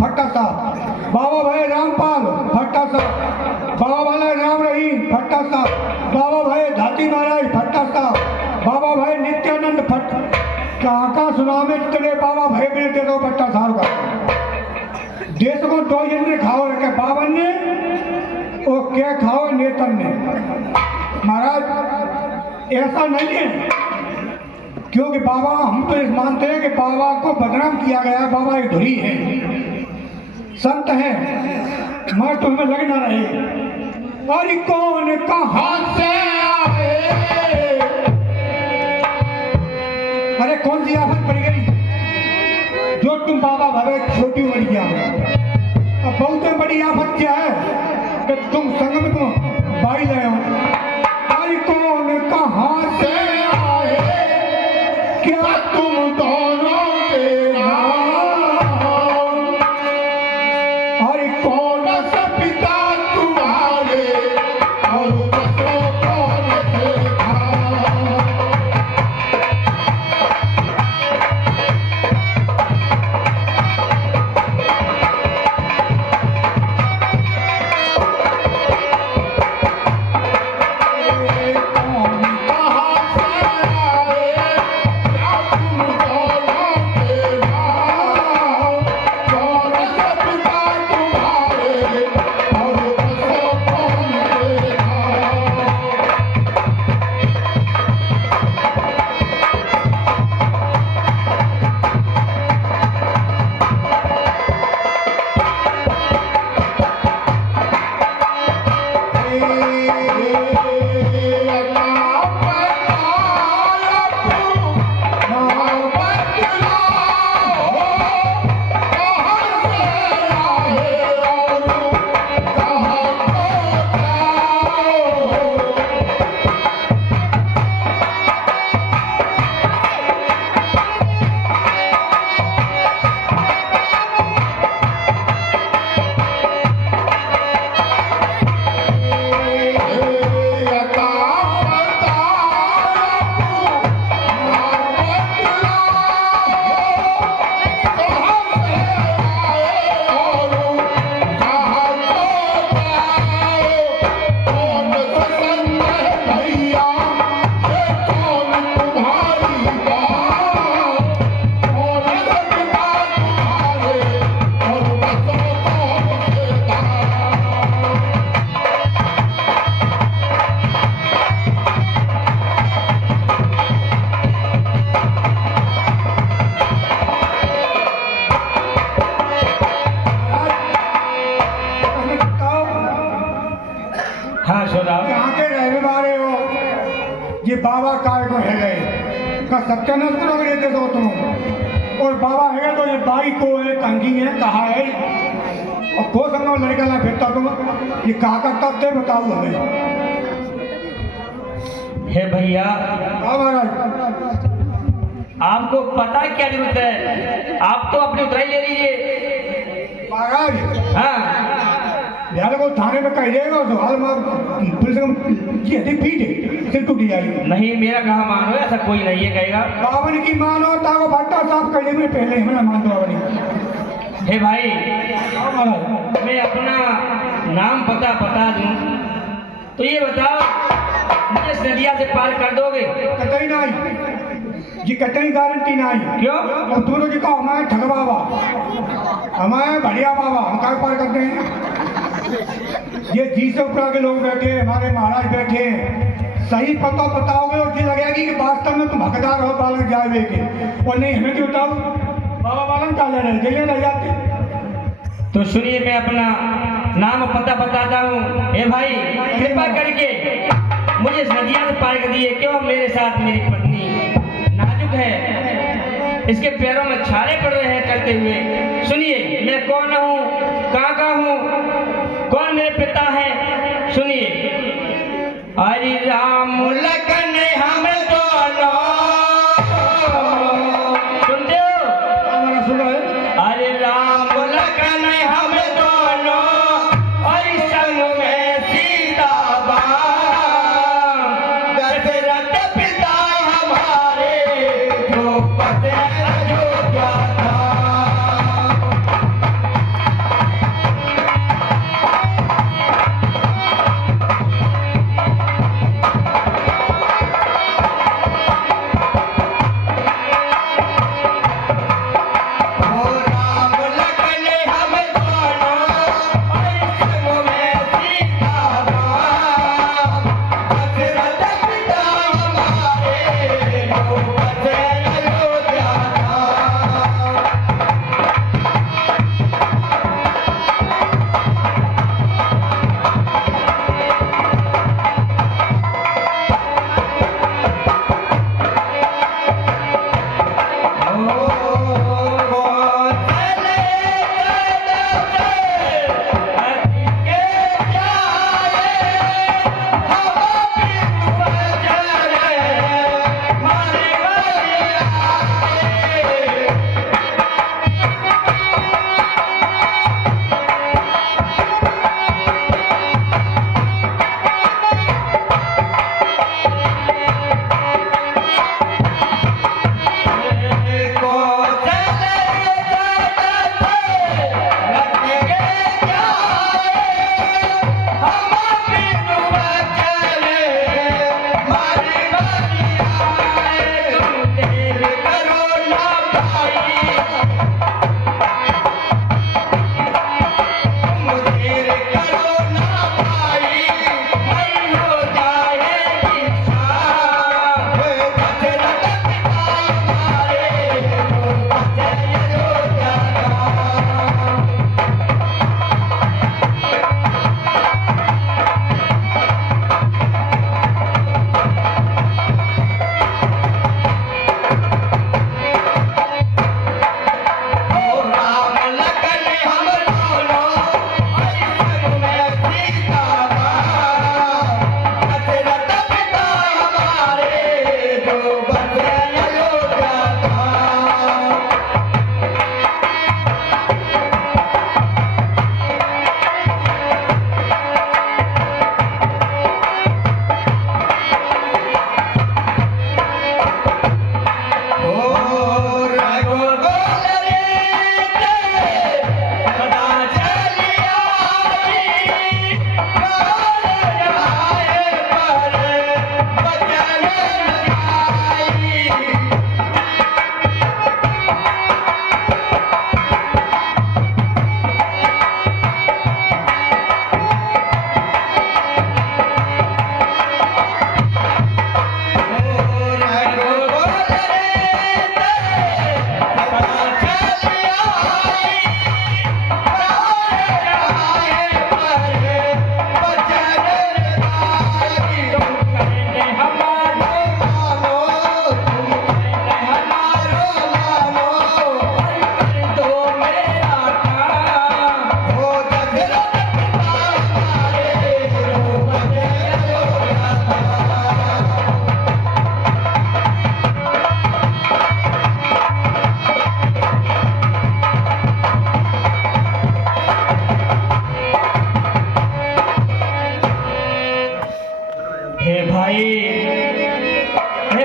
फट्टा साहब बाबा भाई रामपाल फट्टा साहब बाबा वाला राम रहीम फट्टा साहब बाबा भाई धाती महाराज फट्टा साहब बाबा भाई नित्यानंद फट कहाँ सुना में तेरे बाबा भाई मेरे दे दो फट्टा साहब का देश को 2 जन ने खाओ रखे बावन ने और क्या खाओ नेतन ने महाराज ऐसा नहीं है क्योंकि बाबा हम तो इस मानते हैं कि बाबा को बदनाम किया गया है बाबा एक धुरी है संत है मगर तो हमें लगना रहे और कौन कहाँ से आए अरे कौन सी आफत पड़ गई जो तुम बाबा भवे छोटी उम्र किया अब बहुत बड़ी आफत क्या है कि तुम संग में तुम बाई रहे हो अरे कौन कहाँ से आए क्या तुम दोनों के नाम अरे कौन सा पिता तुम्हारे और बच्चों कौन से ये बाबा काय को है गए का सत्यानाश को लगे देते हो तुम और बाबा है तो ये बाई को है कंगी है कहा है और को संग लड़का ना फिरता तुम ये कहा करता थे बताओ हमें हे भैया हाँ महाराज आपको पता क्या जरूरत है आप तो अपनी उतराई ले लीजिए महाराज हाँ यार को थाने में कह देगा तो हाल में पुलिस की हड्डी पीट सिर टूट जाएगी नहीं मेरा कहा मानो ऐसा कोई नहीं है कहेगा बावन की मानो ताको भट्टा साफ कर देंगे पहले ही मान दो बावन हे भाई हाँ महाराज मैं अपना नाम पता बता दूं तो ये बताओ मुझे इस नदिया से पार कर दोगे कतई नहीं जी कतई गारंटी नहीं क्यों? और दोनों जी का हमारे ठग बाबा हमारे बढ़िया बाबा हम क्या पार करते हैं। ये 20 ऊपर के लोग बैठे हैं, हमारे महाराज बैठे हैं, सही पता बताओगे और ये लगेगा कि वास्तव में तुम हकदार हो बालक जाए के, और नहीं हमें क्यों बताओ बाबा बालन का ले रहे जैसे रह जाते। तो सुनिए, मैं अपना नाम पता बताता हूँ। ए भाई, कृपा करके मुझे इस नदिया से पार कर दिए। क्यों? मेरे साथ मेरी पत्नी नाजुक है, इसके पैरों में छाले पड़ रहे हैं चलते हुए। सुनिए, मैं कौन हूँ, कहाँ का हूँ, कौन मेरे पिता है, सुनिए। हरि राम लखन हम दोनों, सुनते हो? हमारा सुनो है हरे राम लखन हम दोनों, और संग में सीता बाम, दशरथ पिता हमारे, द्रौपदी अयोध्या धाम।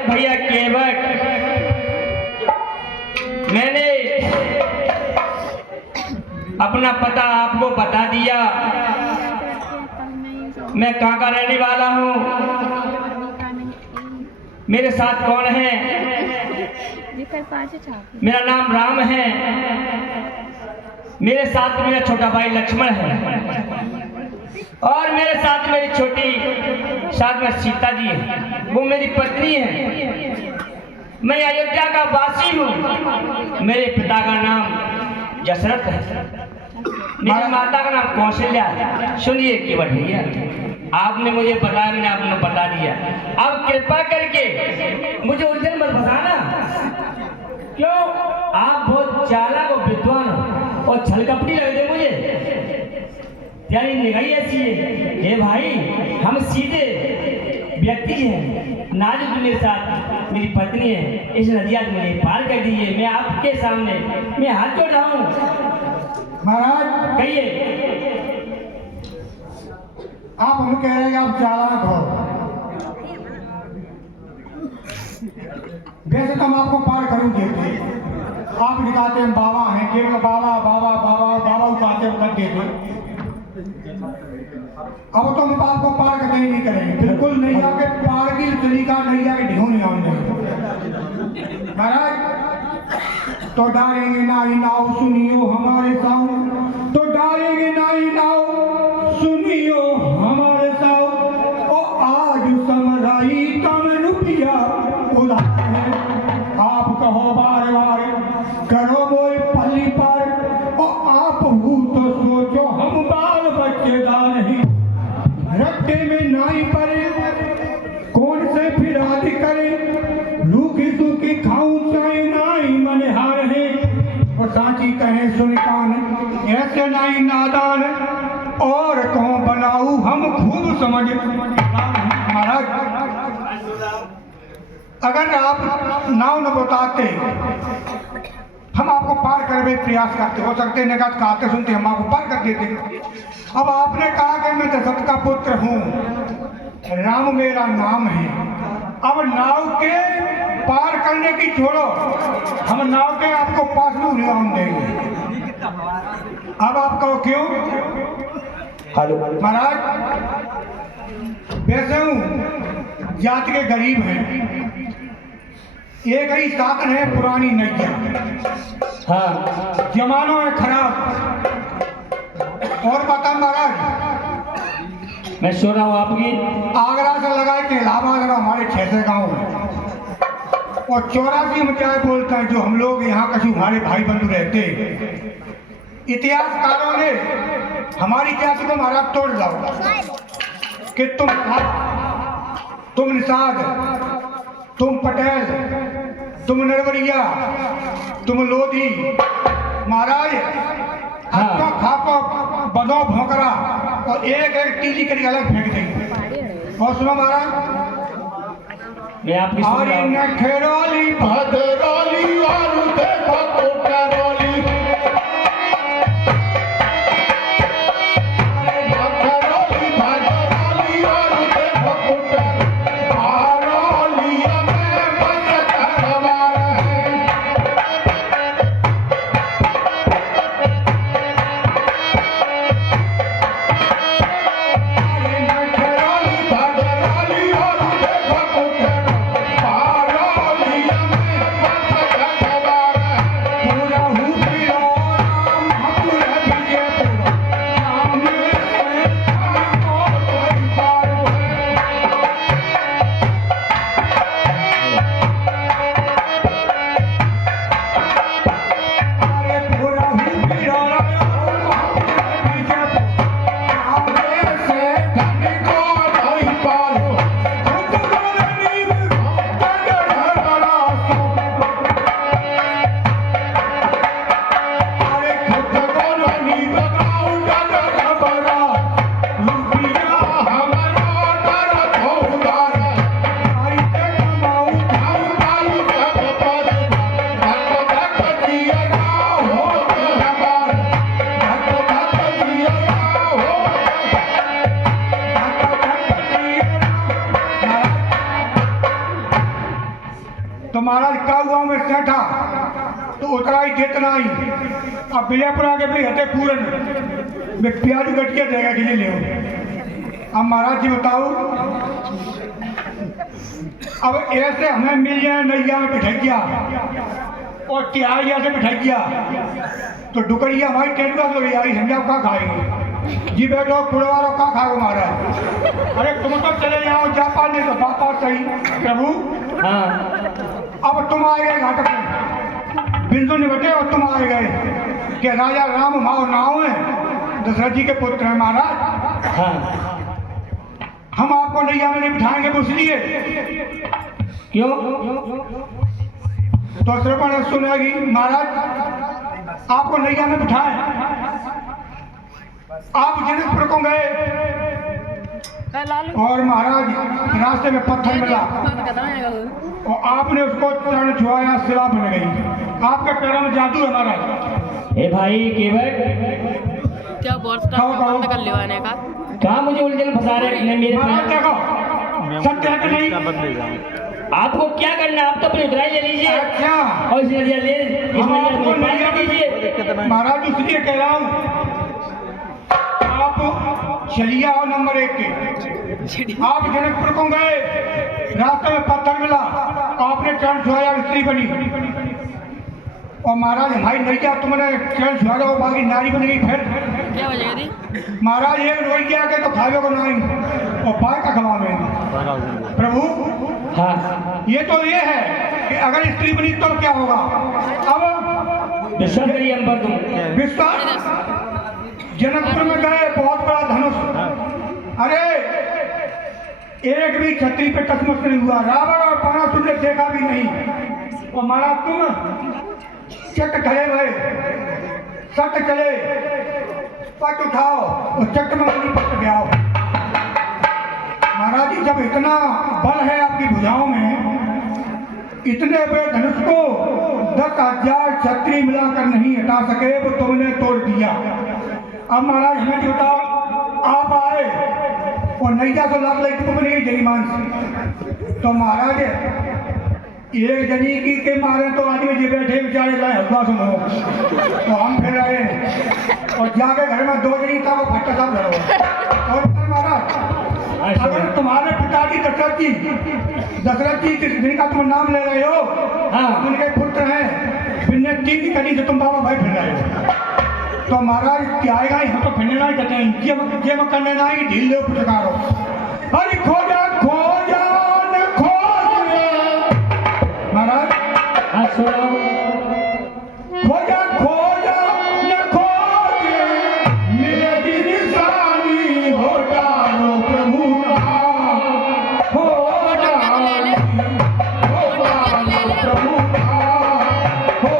भैया केवट, मैंने अपना पता आपको बता दिया। मैं कहाँ का रहने वाला हूँ, मेरे साथ कौन है, मेरा नाम राम है, मेरे साथ मेरा छोटा भाई लक्ष्मण है और मेरे साथ मेरी छोटी साथ में सीता जी है, वो मेरी पत्नी है। मैं अयोध्या का वासी हूँ। मेरे पिता का नाम दशरथ है, मेरी माता का नाम कौशल्या है। सुनिए केवल भैया, आपने मुझे बताया, मैंने आपको बता दिया। अब कृपा करके मुझे उलझन मत फंसाना। क्यों? आप बहुत चालाक और विद्वान हो और छलकपटी लगते मुझे। यानी निगाही ऐसी है, हे भाई हम सीधे व्यक्ति हैं, नाजुक मेरे साथ मेरी पत्नी है, इस नदिया को मुझे पार कर दीजिए। मैं आपके सामने मैं हाथ जोड़ रहा हूँ। महाराज कहिए। आप हम कह रहे हैं आप चालाक हो, वैसे तो हम आपको पार करूँ देते। आप दिखाते हैं बाबा हैं, केवल बाबा बाबा बाबा बाबा उठाते कर देते। अब तो हम आपको पार करते ही नहीं करेंगे, बिल्कुल नहीं। आके पार की तरीका नहीं आके ढूंढ नहीं आएंगे महाराज। तो डालेंगे ना ही नाव सुनियो हमारे साथ, तो डालेंगे ना ही नाव सुनियो हमारे साथ। ओ आज समराई कम रुपया उधार है, आप कहो बार बार करो मोए पल्ली पर। ओ आप हूँ तो सोचो हम बाल बच्चेदार नहीं, रट्टे में नाई पड़े कौन से फिर आदि करे। रूखी सूखी खाऊं चाहे नाई मन हार है, और सांची कहे सुन कान ऐसे नाई नादान। और कौन बनाऊ हम खूब समझ। महाराज अगर आप नाव न बताते हम आपको पार करने का प्रयास करते, हो सकते निगाह कहते सुनते हम आपको पार कर देते। अब आपने कहा कि मैं दशरथ का पुत्र हूँ, राम मेरा नाम है। अब नाव के पार करने की छोड़ो, हम नाव के आपको पास में नहीं देंगे। अब आप कहो क्यों? महाराज वैसे हूँ जाति के गरीब हैं, एक ही साधन है पुरानी नैया। हाँ जमाना है खराब। और बता महाराज, मैं सुन रहा हूँ आपकी। आगरा से लगाए के इलाहाबाद हमारे 600 गाँव हैं और 84 में क्या बोलते हैं जो हम लोग यहाँ कछु हमारे भाई बंधु रहते। इतिहासकारों ने हमारी जाति को महाराज तोड़ लाओ कि तुम निषाद, तुम पटेल, तुम नरवरिया, तुम लोधी। महाराज आपका खाको बदो भोंकरा और एक एक तीली करी अलग फेंक देंगे। और सुनो महाराज, मैं आपकी सुन रहा हूँ। नखेरोली भद्रोली और देखो कोटरोली, भद्रोली भद्रोली और देखो कोटरोली, आरोलिया में बज करवार है। नखेरोली भद्रोली और देखो कोटरोली, आरोलिया में बज करवार है। पूरा हूँ पिरो राम हपुर विजयपुर, सामने से हमको कोई पार है। अरे पूरा हूँ पिरो राम हपुर विजयपुर, सामने से को नहीं पारो, खुद को नींद बगड़ बड़ा सो। अरे खुद को नहीं बताऊं बगड़ बड़ा, लुटिया हमारा डर धोदार, आई ते कमाऊं हम बालू सब पर, धक धक जिया हो हमार, धक धक जिया हो। तो महाराज का हुआ में सेठा तो उतरा ही जितना ही। अब विजयपुरा के भी हते पूरन में प्याज गटिया देगा कि ले। अब महाराज जी बताओ अब ऐसे हमें मिल जाए नैया में बिठैया और तिहाइया से बिठैया तो डुकरिया हमारी टेंट में तो यारी समझा क्या खाएंगे जी बैठो पुड़वारो क्या खाओ महाराज अरे तुम तो चले जाओ जापान में तो पापा सही प्रभु हाँ अब तुम आ गए घाट में बिंदु निबटे और तुम आ गए कि राजा राम माओ नाव है दशरथ जी के पुत्र हैं महाराज हाँ हम आपको नैया में नहीं बिठाएंगे तो इसलिए क्यों तो श्रवण सुनेगी महाराज आपको नैया में बिठाए आप जनकपुर को गए और महाराज रास्ते में पत्थर मिला और आपने उसको चरण छुआया सिला बन गई आपके पैरों में जादू है महाराज ए भाई केवट क्या बंद कर लेवाने का कहाँ मुझे उलझन फंसा रहे हैं मेरे महाराज देखो सत्य है कि नहीं आपको क्या करना है आप तो अपनी उतराई ले लीजिए अच्छा और इस नदिया ले इस हम नदिया आपको में पानी नैया कर दीजिए में महाराज इसलिए कह रहा हूँ आप चलिए आओ नंबर 1 के आप जनकपुर को गए रास्ते में पत्थर मिला आपने चरण छुआया स्त्री बनी और महाराज हमारी नैया तुमने चरण छुआया और बाकी नारी बन गई फिर क्या वजह थी महाराज एक रोई गया के तो खावे को नहीं और बाय का खवावे प्रभु हाँ ये तो ये है कि अगर स्त्री बनी तो क्या होगा अब विश्वास करिए हम पर तुम विश्वास जनकपुर में गए बहुत बड़ा धनुष अरे एक भी छतरी पे टचमच नहीं हुआ रावण और पानासुर ने देखा भी नहीं और महाराज तुम चक खड़े हुए सट चले पट उठाओ और चक में पट गया महाराज जी जब इतना बल है आपकी भुजाओं में इतने बड़े धनुष को 10,000 छतरी मिलाकर नहीं हटा सके वो तुमने तोड़ दिया अब महाराज हमें बताओ आप आए और नैया से लाख लाख को बनेगी जनीमान से तो महाराज एक जनी की के मारे तो आदमी जी बैठे बेचारे लाए हल्का सुनो तो हम फिर आए और जाके घर में 2 जनी था वो फट्टा साहब लड़ो और महाराज अगर तुम्हारे पिताजी दशरथ जी जिस दिन का तुम नाम ले रहे हो हाँ उनके पुत्र हैं फिरने 3 की कड़ी से तुम बाबा भाई फिर रहे हो तो महाराज क्या आएगा हम तो फिरने नहीं कहते हैं ये करने ना ही ढील दो पुचकारो अरे खोजा खोजा न खोज महाराज हाँ सुनो खोजा खोजा न खोज मेरी निशानी हो डालो प्रभु हो डालो प्रभु हो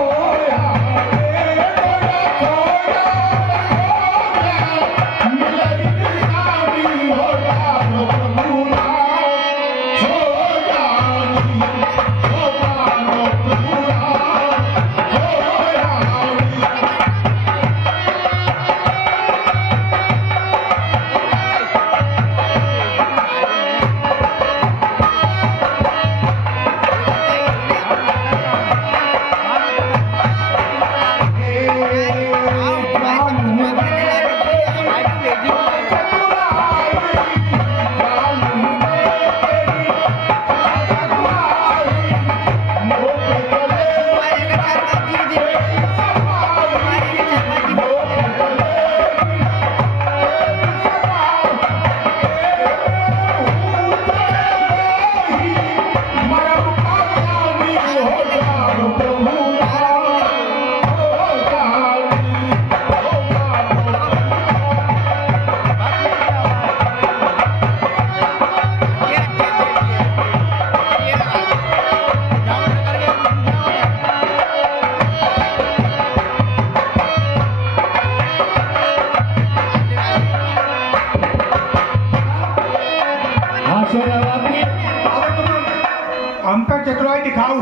हम पे चतुराई दिखाओ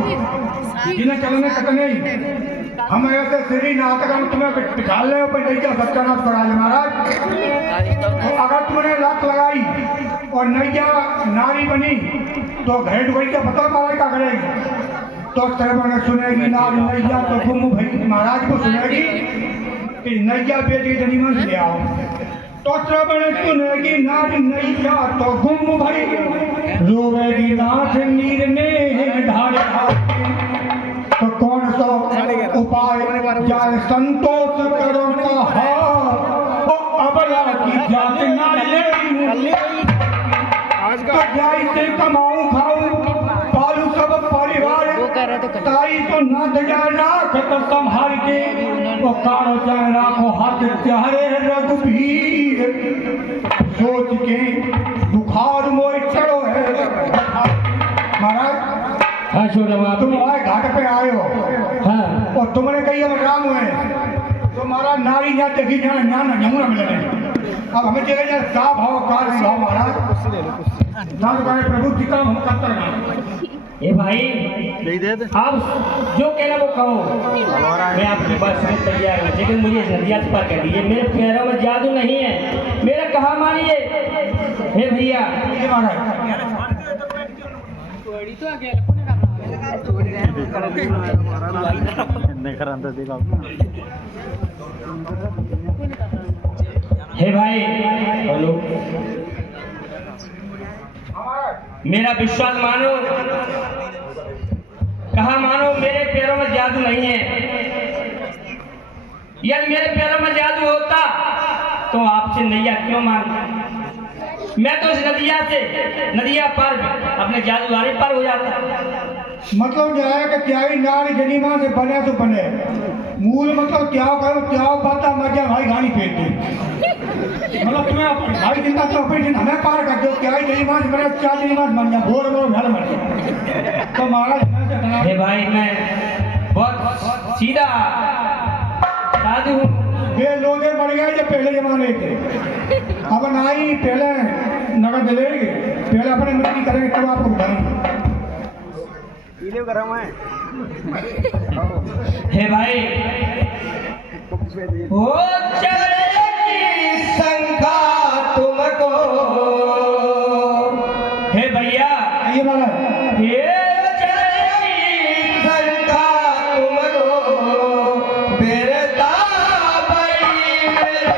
जिन्हें चलने कतने हम ऐसे श्री नाटक तुम्हें बिठा ले नैया सत्यानाश करा ले महाराज तो अगर तुमने लात लगाई और नैया नारी बनी तो घर डुबैया पता महाराज क्या करेगी तो श्रवण सुनेगी नारी नैया तो गुम भाई महाराज को सुनेगी कि नैया बेच के जनीमन से ले आओ तो श्रवण सुनेगी नारी नैया तो गुम भई रोवेगी नाथ नीर ने ढाले हाथी। तो कौन सा उपाय जाए संतोष करो कहा अबला की जात ना ले तो जाई से कमाऊं खाऊं पालू सब परिवार ताई तो ना दया राख तो संभाल के वो कारो चाहे राखो हाथ चाहे रघुवीर सोच के बुखार मोई चढ़ो है। महाराज हाँ छोड़ा तुम आए घाट पे आए हो हाँ और तुमने कही हम राम हुए तुम्हारा नारी ना देखी जाना ज्ञान यमुना मिल रहे। अब हमें चाहिए जाए साफ भाव कार भाव महाराज ना तो कहे प्रभु जी का हम करते हैं। ए भाई आप जो कहना वो कहो, मैं आपकी बात सुनने तैयार हूँ, लेकिन मुझे नदिया से पार कर दीजिए। मेरे पैरों में जादू नहीं है, मेरा कहा मानिए। हे भैया ये महाराज हे भाई बोलो, मेरा विश्वास मानो, कहा मानो मेरे पैरों में जादू नहीं है। यदि मेरे पैरों में जादू होता तो आपसे नैया क्यों मांगता? मैं तो इस नदिया पार अपने जादू वाले पार हो जाता। मतलब जो है कि त्यागी नारी जनीमा से बने तो बने मूल मतलब त्याग करो त्याग पाता मजा भाई गाड़ी फेंक दे मतलब तुम्हें भाई जिंदा तो अपनी जिंदा हमें पार कर दो त्यागी जनीमा से बने 4 जनीमा से बन जा भोर भोर घर मर तो महाराज हे भाई मैं बहुत सीधा साधु हूँ। ये लोगे मर गए जो पहले जमाने के अब नहीं पहले नगद लेंगे पहले अपने मृत्यु करेंगे तब आपको उठाएंगे। हे भाई ओ चलेगी शंका तुमको। हे भैया ये महाराज ये चलेगी शंका तुमको बेरता भाई मेरे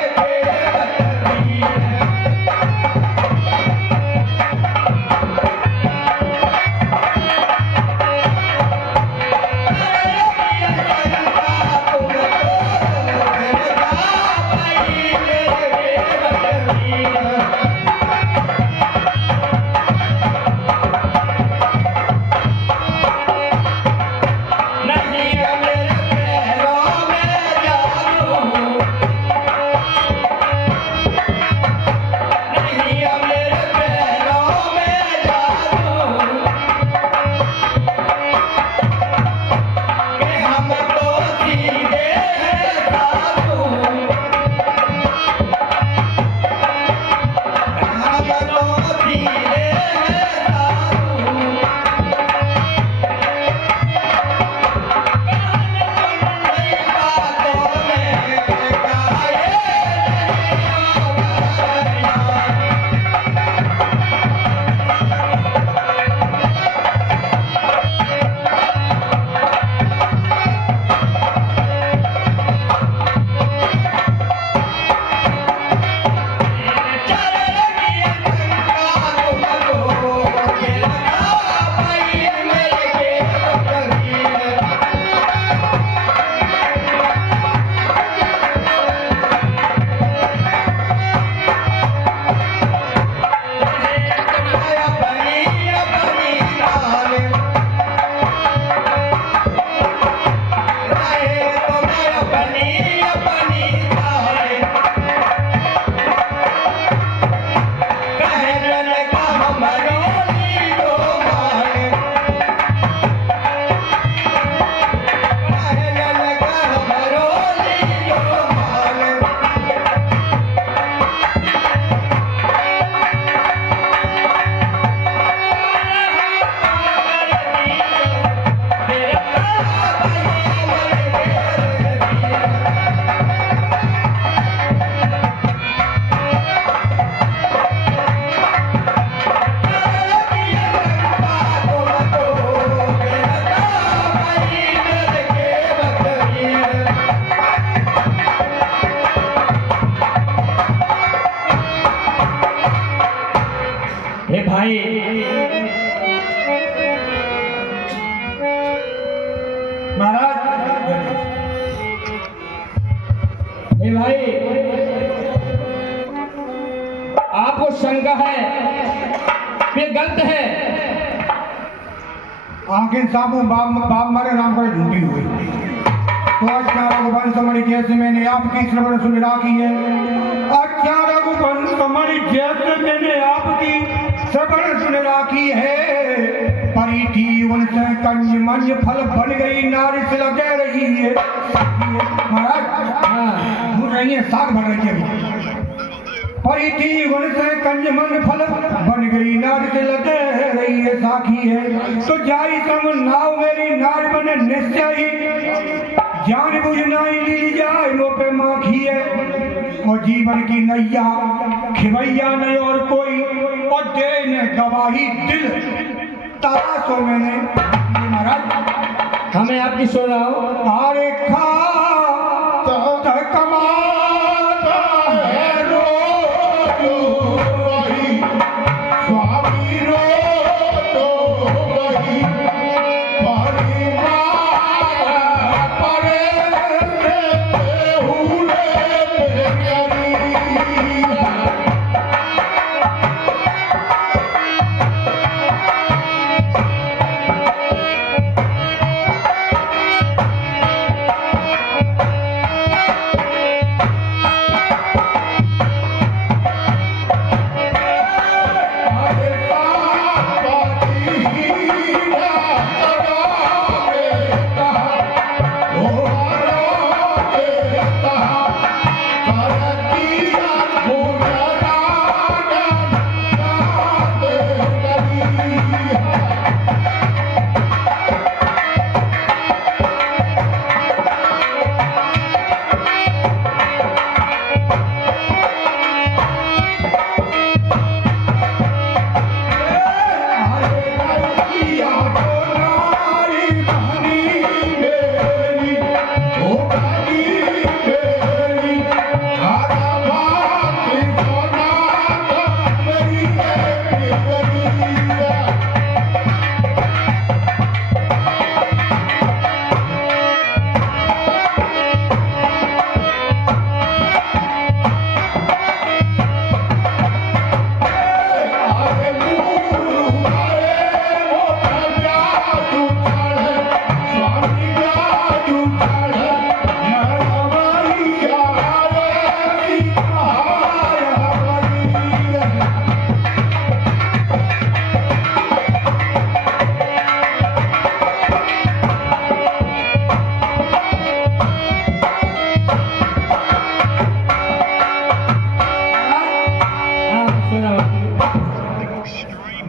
जो शंका है वे गलत है। आखिर साबू बाप मारे राम पर झूठी हुई। तो अच्छा रघुवंश मणि जैसे मैंने आपकी श्रवण सुन राखी है, अच्छा रघुवंश मणि जैसे मैंने आपकी श्रवण सुन राखी है, परी थी उनसे कंज मंज फल बन गई नारी से लगे रही है। महाराज भूल रही है, साग भर रही है। परी थी उनसे कंज मंज फल बन गई नारी से लगे रही है, साखी है। तो जाई सम नाव मेरी नार बने निश्चय ही, जान बुझ नहीं ली जाए लो पे माखी है। और जीवन की नैया खिवैया नहीं और कोई, और दे ने गवाही दिल तराशो मैंने। महाराज हमें आपकी सुनाओ। आरे खा कमाता है रोजो वही, स्वामी रोजो वही,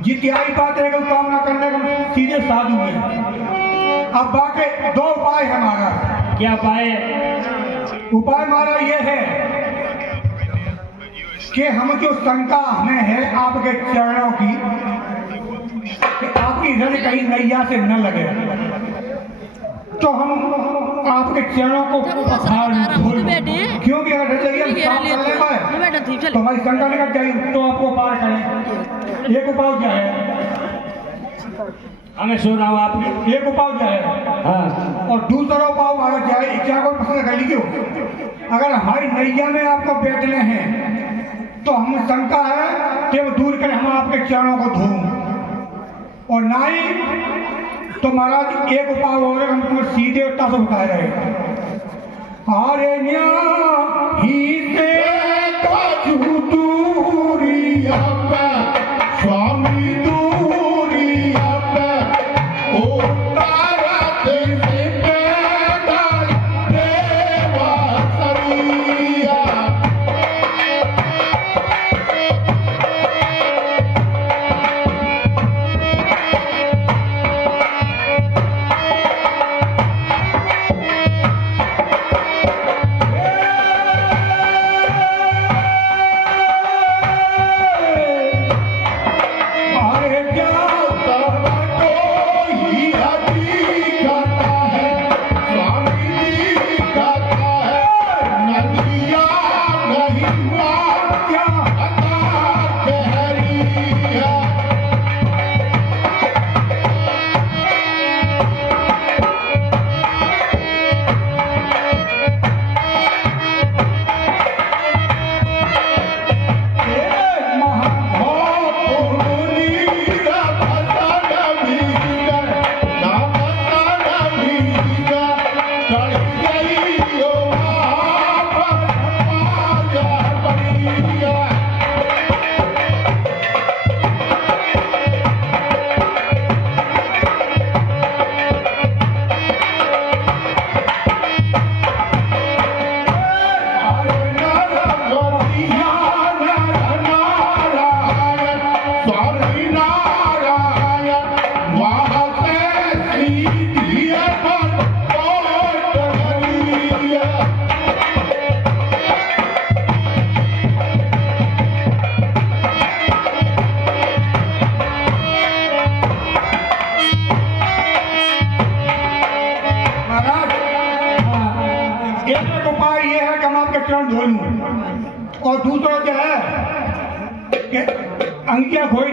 जितियाई बात है कि काम ना करने का सीधे साधु है। अब बाकी दो उपाय है हमारा। क्या पाए? उपाय हमारा ये है कि हम जो शंका हमें है आपके चरणों की, कि आपकी रण कहीं नैया से न लगे, तो हम आपके चरणों को क्योंकि अगर तो हमारी शंका निकल जाएगी, तो आपको पार करें। एक उपाय क्या है? हमें सुनाओ आप। एक उपाय क्या है? हाँ। और दूसरा उपाय हमारा क्या है? क्या को पसंद कर लीजिए। अगर हमारी नैया में आपको बैठने हैं तो हमें शंका है कि वो दूर करें, हम आपके चरणों को धों। और ना ही तो महाराज एक उपाय और हम तुम्हें सीधे उत्ता से बता रहे हैं। अरे ही से दूरी स्वामी दूरी ओ तारा तेरे पैदा देवा सरिया। ये बात बहुत डगरिया। महाराज, एक उपाय ये है कि हम आपके चरण धो लूं, और दूसरा जो है कि अंगिया खोई